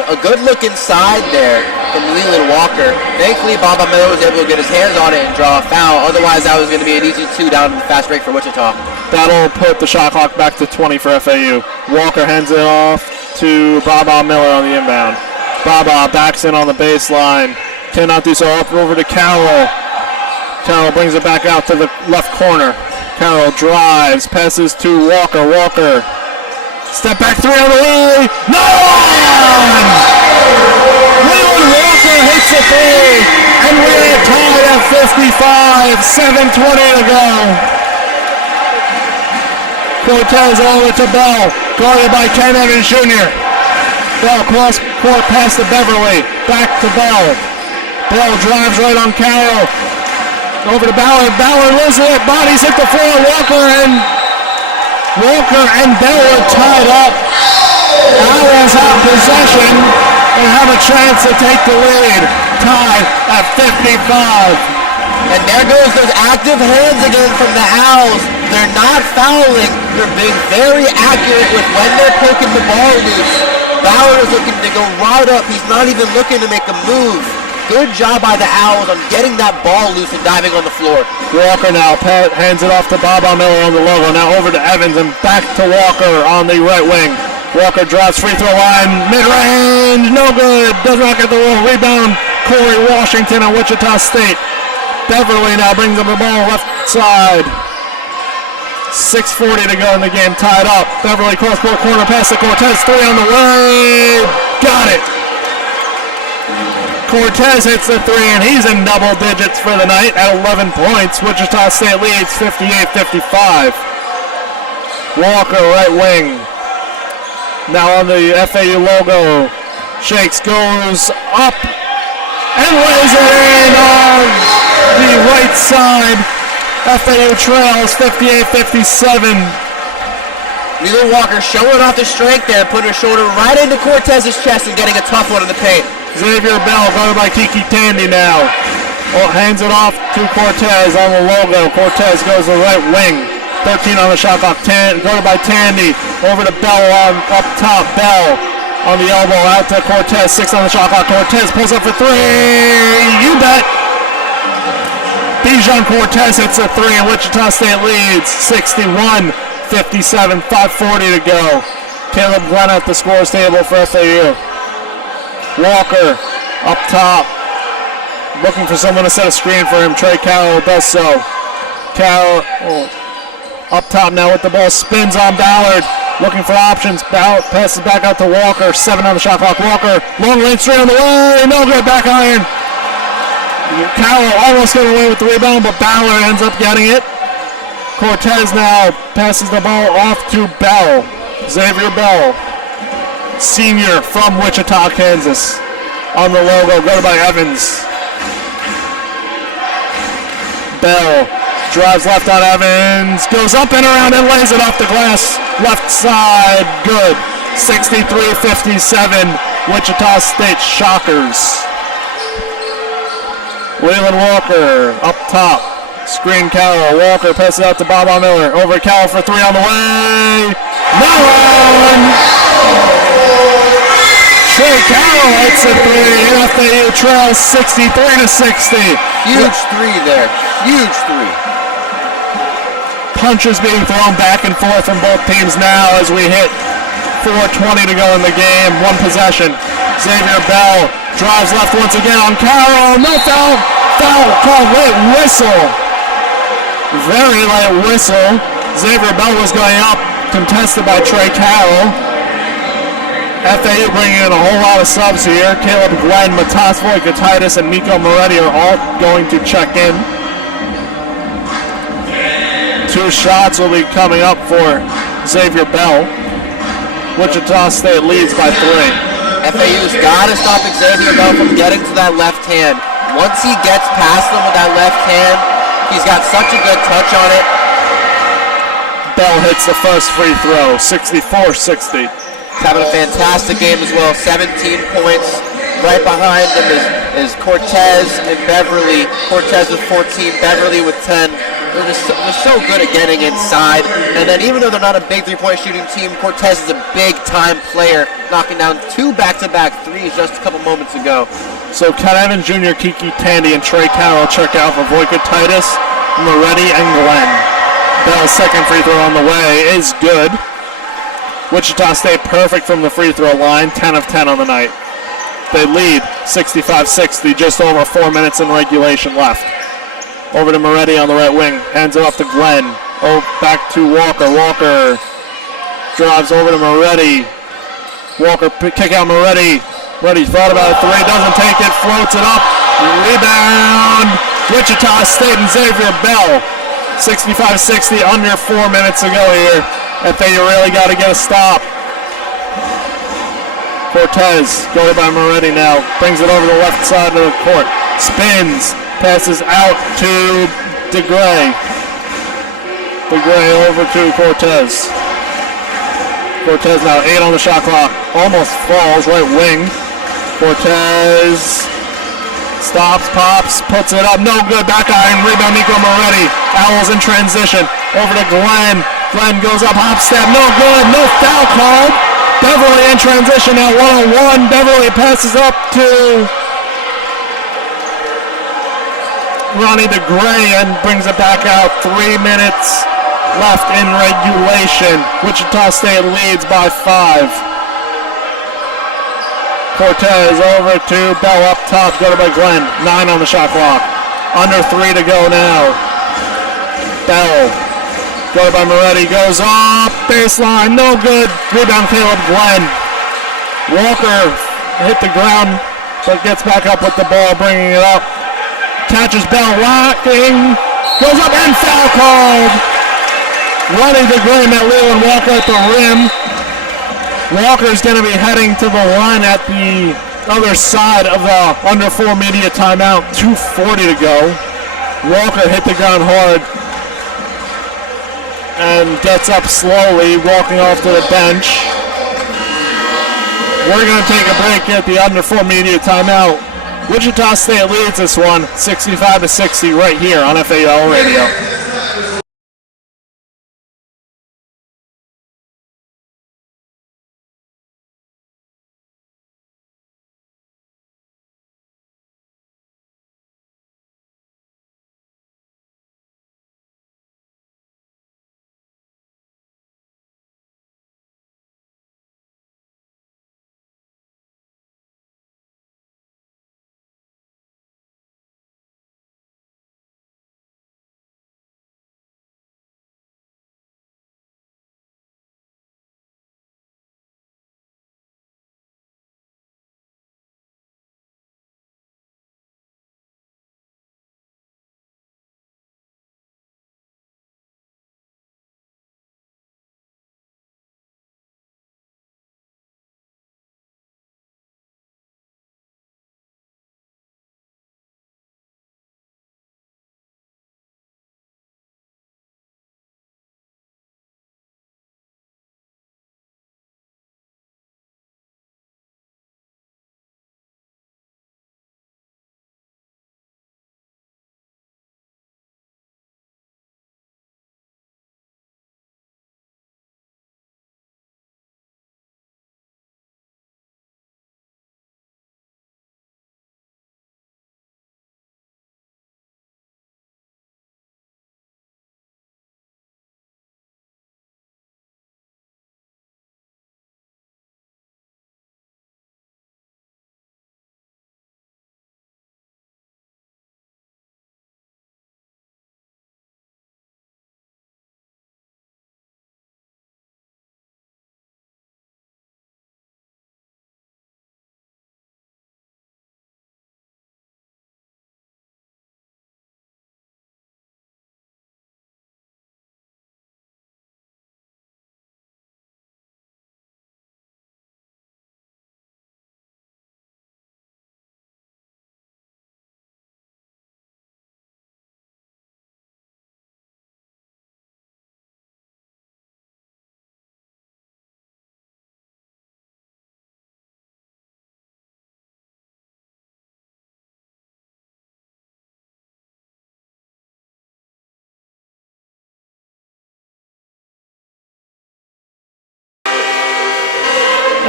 A good look inside there from Leland Walker. Thankfully, Baba Miller was able to get his hands on it and draw a foul. Otherwise, that was going to be an easy 2 down in the fast break for Wichita. That'll put the shot clock back to 20 for FAU. Walker hands it off to Baba Miller on the inbound. Baba backs in on the baseline. Cannot do so. Up over to Carroll. Carroll brings it back out to the left corner. Carroll drives, passes to Walker. Walker. Step back 3 on the way. No one! Leland Walker hits a 3, and we are tied at 55. 7:20 to go. Cortez over to Bell, guarded by Ken Evans Jr. Bell cross court pass to Beverly, back to Bell. Bell drives right on Carroll. Over to Ballard. Ballard loses it. Bodies hit the floor. Walker and Bell are tied up. Owls have possession and have a chance to take the lead. Tied at 55. And there goes those active hands again from the Owls. They're not fouling. They're being very accurate with when they're poking the ball loose. Ballard is looking to go right up. He's not even looking to make a move. Good job by the Owls on getting that ball loose and diving on the floor. Walker now hands it off to Baba Miller on the logo. Now over to Evans and back to Walker on the right wing. Walker drives free throw line. Mid-range. No good. Does not get the rebound. Corey Washington on Wichita State. Beverly now brings up the ball left side. 6:40 to go in the game. Tied up. Beverly cross-court corner pass to Cortez. 3 on the way. Got it. Cortez hits the 3, and he's in double digits for the night at 11 points. Wichita State leads 58-55. Walker, right wing. Now on the FAU logo. Shakes, goes up, and lays it in on the right side. FAU trails 58-57. Leland Walker showing off the strength there, putting her shoulder right into Cortez's chest and getting a tough one in the paint. Xavier Bell guarded by Kiki Tandy now. Hands it off to Cortez on the logo. Cortez goes to the right wing. 13 on the shot clock. Guarded by Tandy. Over to Bell on up top. Bell on the elbow out to Cortez. 6 on the shot clock. Cortez pulls up for 3. You bet. Bijan Cortez hits a 3 and Wichita State leads 61-57. 5:40 to go. Caleb Glenn at the scores table for FAU. Walker up top, looking for someone to set a screen for him. Trey Carroll does so. Carroll up top now with the ball, spins on Ballard, looking for options. Ballard passes back out to Walker. 7 on the shot clock. Walker, long range 3 on the way, no good, back iron. Carroll almost got away with the rebound, but Ballard ends up getting it. Cortez now passes the ball off to Bell. Xavier Bell, senior from Wichita, Kansas, on the logo, guarded by Evans. Bell drives left on Evans, goes up and around and lays it off the glass. Left side, good. 63-57, Wichita State Shockers. Leland Walker up top, screen Carroll. Walker passes out to Baba Miller. Over Carroll for 3 on the way. No one! Trey Carroll hits a 3, and FAU trails 63-60. Huge 3 there. Huge 3. Punches being thrown back and forth from both teams now as we hit 4:20 to go in the game. 1 possession. Xavier Bell drives left once again on Carroll. No foul. Foul called. Late whistle. Very light whistle. Xavier Bell was going up, contested by Trey Carroll. FAU bringing in a whole lot of subs here. Caleb Glenn, Matas Voikatitis, and Nico Moretti are all going to check in. 2 shots will be coming up for Xavier Bell. Wichita State leads by 3. FAU's got to stop Xavier Bell from getting to that left hand. Once he gets past them with that left hand, he's got such a good touch on it. Bell hits the first free throw, 64-60. He's having a fantastic game as well, 17 points. Right behind him is Cortez and Beverly. Cortez with 14, Beverly with 10. They're so good at getting inside. And then even though they're not a big three-point shooting team, Cortez is a big-time player, knocking down 2 back-to-back threes just a couple moments ago. So Ken Evans Jr., Kiki Tandy, and Trey Carroll check out for Voika Titus, Moretti, and Glenn. Bell's second free throw on the way is good. Wichita State perfect from the free throw line, 10 of 10 on the night. They lead 65-60, just over 4 minutes in regulation left. Over to Moretti on the right wing, hands it off to Glenn. Oh, back to Walker. Walker drives over to Moretti. Walker kick out Moretti. Moretti thought about it, three, doesn't take it, floats it up. Rebound, Wichita State and Xavier Bell. 65-60, under 4 minutes to go here. FAU really got to get a stop. Cortez, guarded by Moretti now, brings it over the left side of the court. Spins, passes out to DeGray. DeGray over to Cortez. Cortez now 8 on the shot clock. Almost falls, right wing. Cortez stops, pops, puts it up. No good, back iron, rebound Nico Moretti. Owls in transition. Over to Glenn. Glenn goes up, hop step, no good, no foul called. Beverly in transition now, 1-on-1. Beverly passes up to Ronnie DeGray and brings it back out. 3 minutes left in regulation. Wichita State leads by 5. Cortez over to Bell up top, go to by Glenn. 9 on the shot clock. Under 3 to go now. Bell, go by Moretti, goes up, baseline, no good. Rebound Caleb Glenn. Walker hit the ground, but gets back up with the ball, bringing it up. Catches Bell, locking, goes up and foul called. Ronnie DeGray met Leland Walker at the rim. Walker's going to be heading to the line at the other side of the under 4 media timeout. 2:40 to go. Walker hit the ground hard and gets up slowly, walking off to the bench. We're going to take a break at the under 4 media timeout. Wichita State leads this one 65-60 right here on FAU Radio.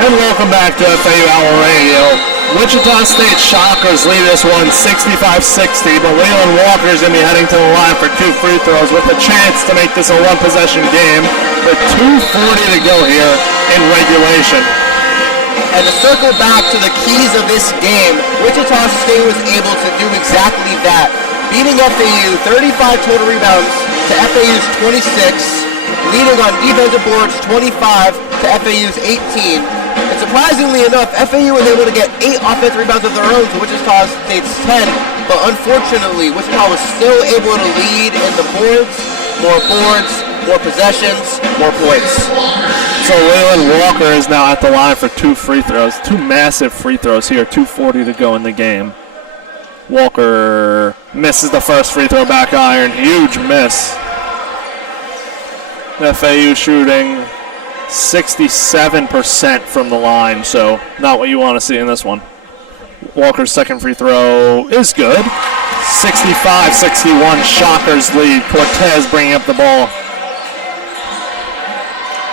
And welcome back to FAU Owl Radio. Wichita State Shockers lead this one 65-60, but Leland Walker's going to be heading to the line for 2 free throws with a chance to make this a 1-possession game with 2:40 to go here in regulation. And to circle back to the keys of this game, Wichita State was able to do exactly that, beating FAU 35 total rebounds to FAU's 26, leading on defensive boards 25 to FAU's 18. And surprisingly enough, FAU was able to get 8 offensive rebounds of their own to Wichita State's 10, but unfortunately, Wichita was still able to lead in the boards, more possessions, more points. So Leland Walker is now at the line for 2 free throws, 2 massive free throws here, 2:40 to go in the game. Walker misses the first free throw, back iron, huge miss. FAU shooting 67% from the line, so not what you want to see in this one. Walker's second free throw is good. 65-61, Shockers lead. Cortez bringing up the ball.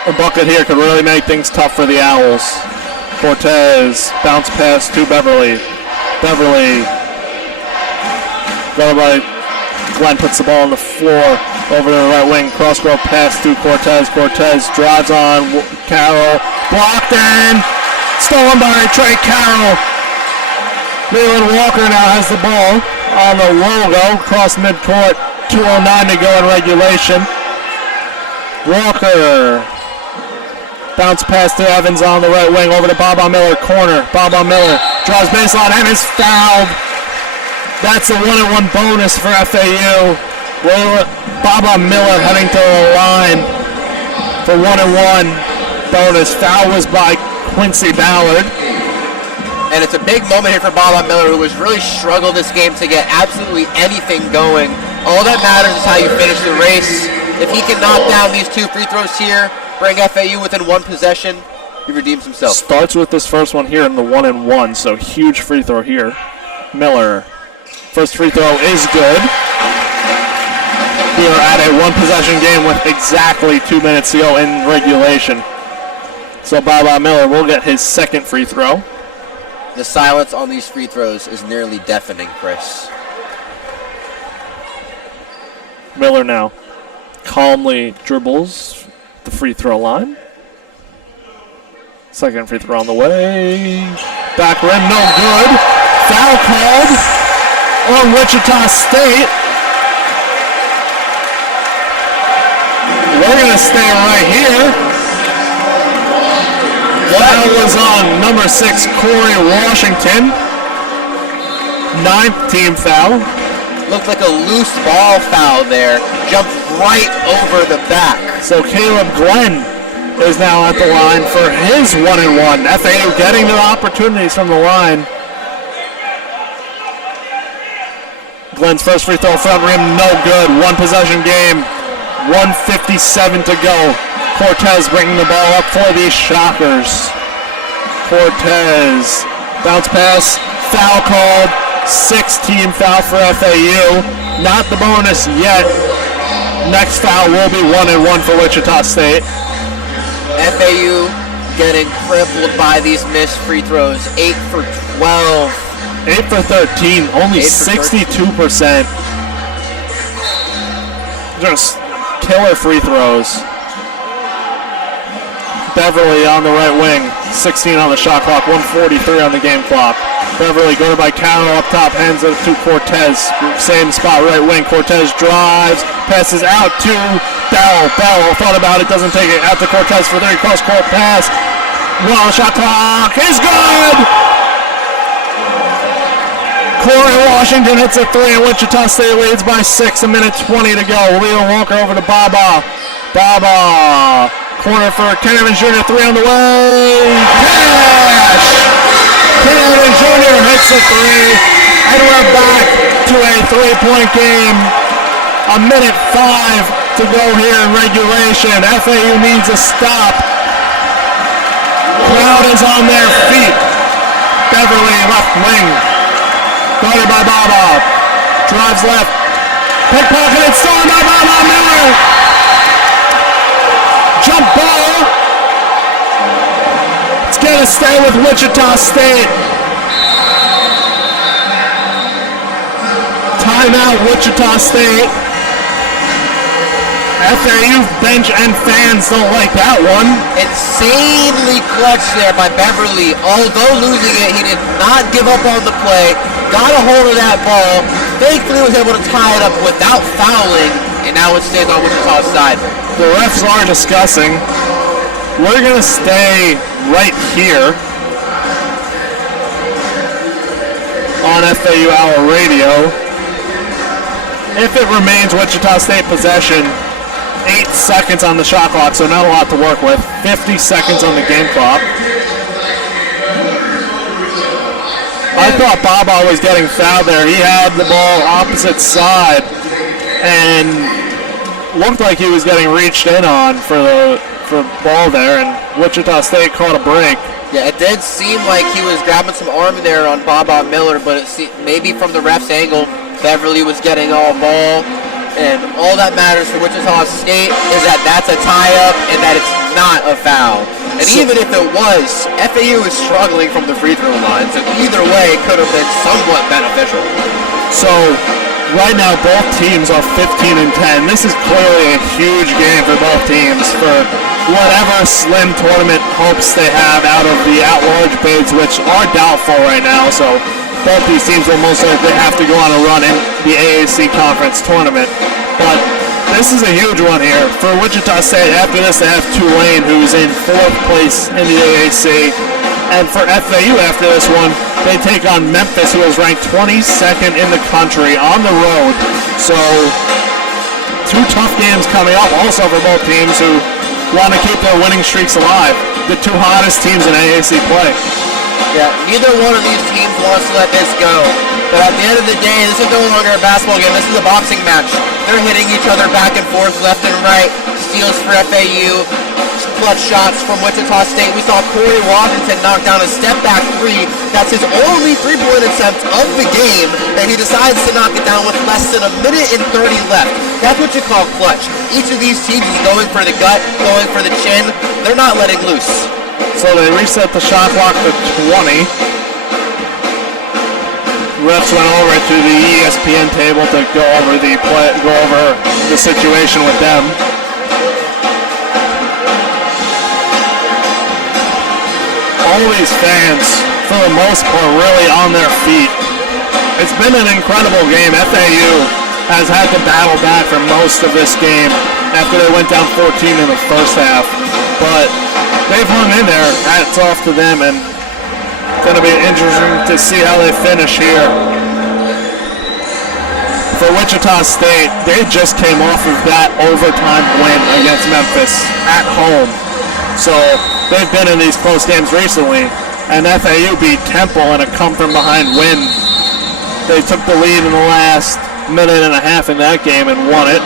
A bucket here could really make things tough for the Owls. Cortez, bounce pass to Beverly. Beverly, got by Glenn, puts the ball on the floor. Over to the right wing, cross-court pass to Cortez. Cortez drives on Carroll. Blocked in. Stolen by Trey Carroll. Leland Walker now has the ball on the logo. Cross midcourt. 2:09 to go in regulation. Walker. Bounce pass to Evans on the right wing. Over to Baba Miller. Corner. Baba Miller drives baseline and is fouled. That's a 1-and-1 bonus for FAU. Baba Miller heading to the line for 1-and-1 bonus. Foul was by Quincy Ballard. And it's a big moment here for Baba Miller, who has really struggled this game to get absolutely anything going. All that matters is how you finish the race. If he can knock down these 2 free throws here, bring FAU within 1 possession, he redeems himself. Starts with this first one here in the 1-and-1, so huge free throw here. Miller. First free throw is good. We are at a 1-possession game with exactly 2 minutes to go in regulation. So Baba Miller will get his second free throw. The silence on these free throws is nearly deafening, Chris. Miller now calmly dribbles the free throw line. Second free throw on the way. Back rim, no good. Foul called on Wichita State. We're going to stay right here. Foul was on number 6, Corey Washington. 9th team foul. Looked like a loose ball foul there. Jumped right over the back. So Caleb Glenn is now at the line for his 1-and-1. FAU getting the opportunities from the line. Glenn's first free throw front rim, no good. 1-possession game. 1:57 to go. Cortez bringing the ball up for the Shockers. Cortez, bounce pass, foul called. 6-team foul for FAU. Not the bonus yet. Next foul will be 1-and-1 for Wichita State. FAU getting crippled by these missed free throws. 8 for 12. 8 for 13, only 62%. Just killer free throws. Beverly on the right wing, 16 on the shot clock, 1:43 on the game clock. Beverly going by Carroll up top, hands it to Cortez. Same spot, right wing. Cortez drives, passes out to Bell. Bell thought about it, doesn't take it. Out to Cortez for 3, cross-court pass. 1 on the shot clock is good! Corey Washington hits a 3 and Wichita State leads by 6, 1:20 to go. Leo Walker over to Baba. Baba, corner for Ken Evans Jr., 3 on the way. Cash! Ken Evans Jr. hits a 3, and we're back to a 3-point game. 1:05 to go here in regulation. FAU needs a stop. Crowd is on their feet. Beverly left wing. Guarded by Baba. Drives left. Pickpocketed, stolen by Baba Miller. Jump ball. It's going to going to stay with Wichita State. Timeout, Wichita State. FAU bench and fans don't like that one. Insanely clutch there by Beverly. Although losing it, he did not give up on the play. Got a hold of that ball. Thankfully was able to tie it up without fouling. And now it stays on Wichita's side. The refs are discussing. We're going to stay right here on FAU Hour Radio. If it remains Wichita State possession, 8 seconds on the shot clock, so not a lot to work with. 50 seconds on the game clock. I thought Baba was getting fouled there. He had the ball opposite side and looked like he was getting reached in on for the ball there, and Wichita State caught a break. Yeah, it did seem like he was grabbing some arm there on Baba Miller, but maybe from the ref's angle, Beverly was getting all ball. And all that matters for Wichita State is that that's a tie-up and that it's not a foul. And even if it was, FAU is struggling from the free throw line, so either way it could have been somewhat beneficial. So right now both teams are 15 and 10. This is clearly a huge game for both teams for whatever slim tournament hopes they have out of the at-large bids, which are doubtful right now. So both these teams will most likely have to go on a run in the AAC conference tournament. But this is a huge one here. For Wichita State, after this they have Tulane, who's in 4th place in the AAC. And for FAU after this one, they take on Memphis, who is ranked 22nd in the country on the road. So 2 tough games coming up also for both teams who want to keep their winning streaks alive. The 2 hottest teams in AAC play. Yeah, neither one of these teams wants to let this go. But at the end of the day, this is no longer a basketball game. This is a boxing match. They're hitting each other back and forth, left and right. Steals for FAU. Clutch shots from Wichita State. We saw Corey Washington knock down a step-back 3. That's his only 3-point attempt of the game, and he decides to knock it down with less than 1 minute and 30 left. That's what you call clutch. Each of these teams is going for the gut, going for the chin. They're not letting loose. So they reset the shot clock to 20. Refs went over to the ESPN table to go over the situation with them. All these fans, for the most part, really on their feet. It's been an incredible game. FAU has had to battle back for most of this game after they went down 14 in the first half. But they've hung in there. Hats off to them, and it's going to be interesting to see how they finish here. For Wichita State, they just came off of that overtime win against Memphis at home. So they've been in these close games recently, and FAU beat Temple in a come-from-behind win. They took the lead in the last minute and a half in that game and won it.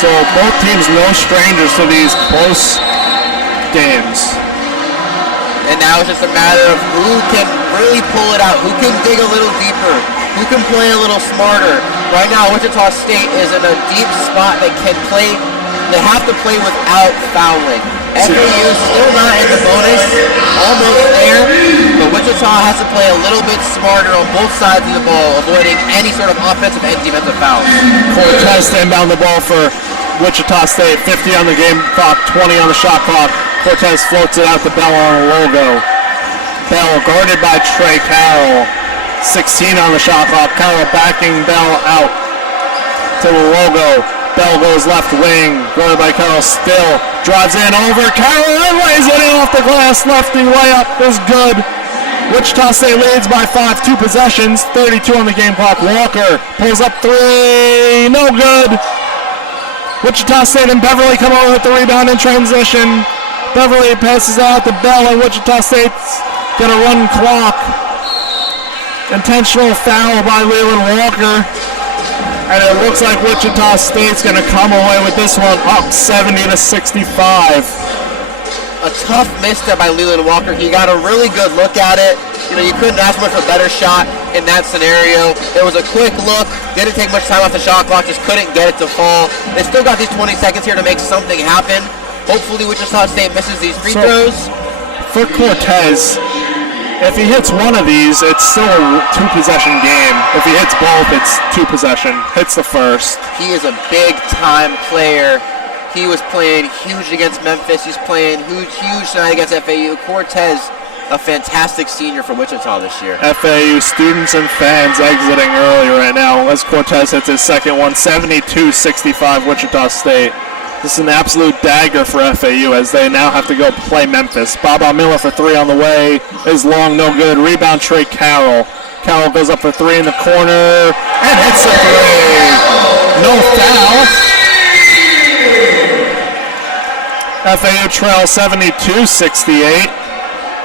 So both teams no strangers to these close games. And now it's just a matter of who can really pull it out, who can dig a little deeper, who can play a little smarter. Right now, Wichita State is in a deep spot that can play. They have to play without fouling. FAU still not in the bonus, almost there, but Wichita has to play a little bit smarter on both sides of the ball, avoiding any sort of offensive and defensive fouls. Cortez inbound the ball for Wichita State, 50 on the game clock, 20 on the shot clock. Cortez floats it out to Bell on a logo. Bell guarded by Trey Carroll, 16 on the shot clock. Carroll backing Bell out to the logo. Bell goes left wing, guarded by Carroll, still drives in over Carroll and lays it in off the glass. Lefty layup is good. Wichita State leads by 5, 2 possessions, 32 on the game clock. Walker pulls up 3, no good. Wichita State and Beverly come over with the rebound in transition. Beverly passes out to Bell, and Wichita State's gonna run clock. Intentional foul by Leland Walker. And it looks like Wichita State's going to come away with this one up 70-65. A tough miss there by Leland Walker. He got a really good look at it. You know, you couldn't ask much for a better shot in that scenario. It was a quick look. Didn't take much time off the shot clock. Just couldn't get it to fall. They still got these 20 seconds here to make something happen. Hopefully Wichita State misses these free throws. for Cortez, if he hits one of these, it's still a 2-possession game. If he hits both, it's 2-possession. Hits the first. He is a big-time player. He was playing huge against Memphis. He's playing huge tonight against FAU. Cortez, a fantastic senior for Wichita this year. FAU students and fans exiting early right now as Cortez hits his second one, 72-65 Wichita State. This is an absolute dagger for FAU as they now have to go play Memphis. Baba Miller for 3 on the way is long, no good. Rebound, Trey Carroll. Carroll goes up for 3 in the corner and hits the 3. No foul. FAU trails 72-68.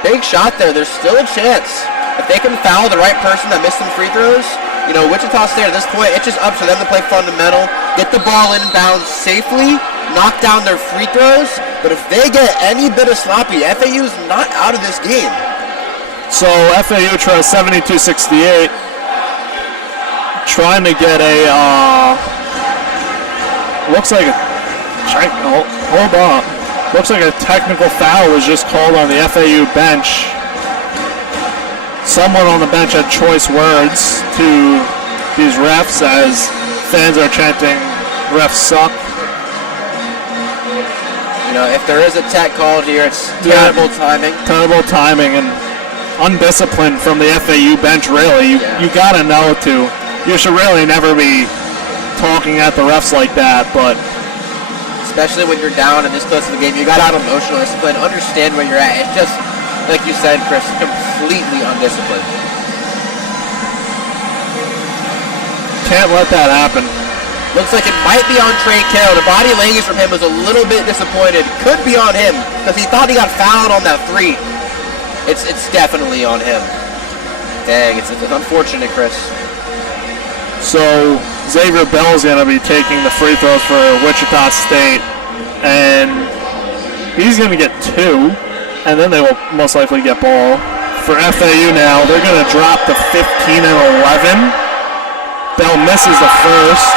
Big shot there. There's still a chance. If they can foul the right person that missed some free throws, you know, Wichita State at this point, it's just up to them to play fundamental, get the ball inbounds safely, knock down their free throws. But if they get any bit of sloppy, FAU's not out of this game. So FAU trails 72-68. Trying to get a, looks like a, hold on. Looks like a technical foul was just called on the FAU bench. Someone on the bench had choice words to these refs as fans are chanting, refs suck. You know, if there is a tech called here, it's terrible timing. Terrible timing and undisciplined from the FAU bench, really. You gotta know to. You should really never be talking at the refs like that, but especially when you're down and this close to the game, you got out emotional discipline, understand where you're at. It's just, like you said, Chris, completely undisciplined. Can't let that happen. Looks like it might be on Trey Carroll. The body language from him was a little bit disappointed. Could be on him because he thought he got fouled on that 3. It's definitely on him. Dang, it's unfortunate, Chris. So Xavier Bell's going to be taking the free throws for Wichita State, and he's going to get 2, and then they will most likely get ball. For FAU now, they're going to drop to 15 and 11. Bell misses the first,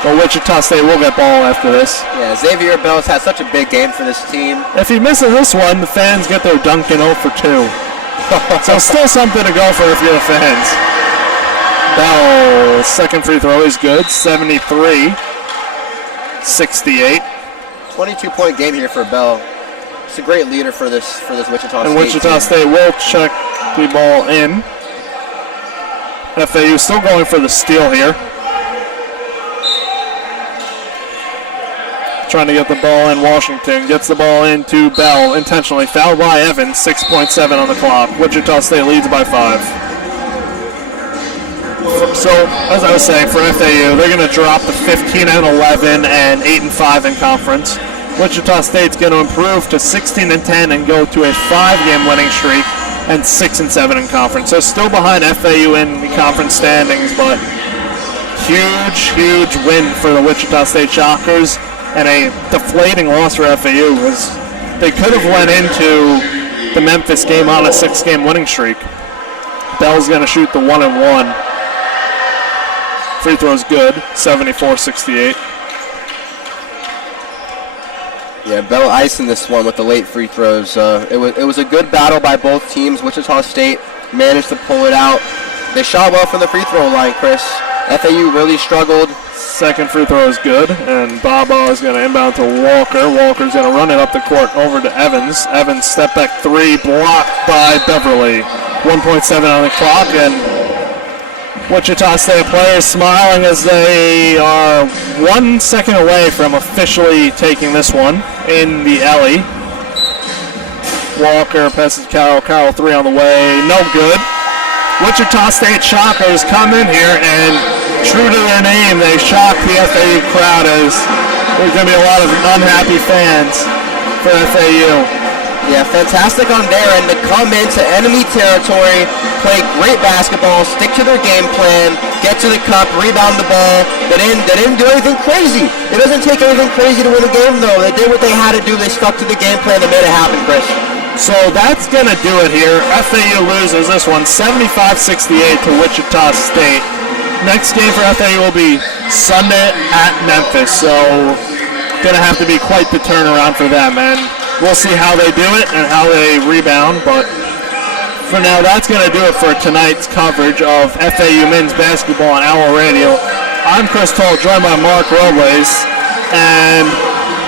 but Wichita State will get ball after this. Yeah, Xavier Bell's had such a big game for this team. If he misses this one, the fans get their Duncan 0 for 2. So still something to go for if you're the fans. Bell, second free throw is good, 73-68. 22-point game here for Bell. It's a great leader for this Wichita State. And Wichita State will check the ball in. FAU still going for the steal here. Trying to get the ball in. Washington gets the ball into Bell intentionally. Fouled by Evans, 6.7 on the clock. Wichita State leads by 5. So, as I was saying, for FAU, they're going to drop to 15 and 11 and 8 and 5 in conference. Wichita State's going to improve to 16 and 10 and go to a 5-game winning streak and 6 and 7 in conference. So still behind FAU in the conference standings, but huge win for the Wichita State Shockers. And a deflating loss for FAU was they could have went into the Memphis game on a 6-game winning streak. Bell's going to shoot the 1-and-1. Free throw's good, 74-68. Yeah, Bell icing this one with the late free throws. It was a good battle by both teams. Wichita State managed to pull it out. They shot well from the free throw line, Chris. FAU really struggled. Second free throw is good, and Baba is going to inbound to Walker. Walker's going to run it up the court over to Evans. Evans step back 3, blocked by Beverly. 1.7 on the clock, and Wichita State players smiling as they are 1 second away from officially taking this one in the alley. Walker passes Carroll. Carroll 3 on the way. No good. Wichita State Shockers come in here and, true to their name, they shock the FAU crowd as there's going to be a lot of unhappy fans for FAU. Yeah, fantastic on their end to come into enemy territory, play great basketball, stick to their game plan, get to the cup, rebound the ball. They didn't do anything crazy. It doesn't take anything crazy to win a game, though. They did what they had to do. They stuck to the game plan. They made it happen, Chris. So that's going to do it here. FAU loses this one 75-68 to Wichita State. Next game for FAU will be Sunday at Memphis, so going to have to be quite the turnaround for them. And we'll see how they do it and how they rebound. But for now, that's going to do it for tonight's coverage of FAU men's basketball on Owl Radio. I'm Chris Talt, joined by Mark Robles, and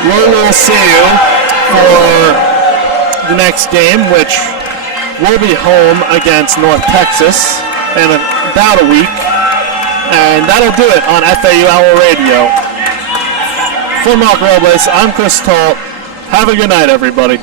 we will see you for the next game, which will be home against North Texas in about a week. And that'll do it on FAU Owl Radio. For Mark Robles, I'm Chris Talt. Have a good night, everybody.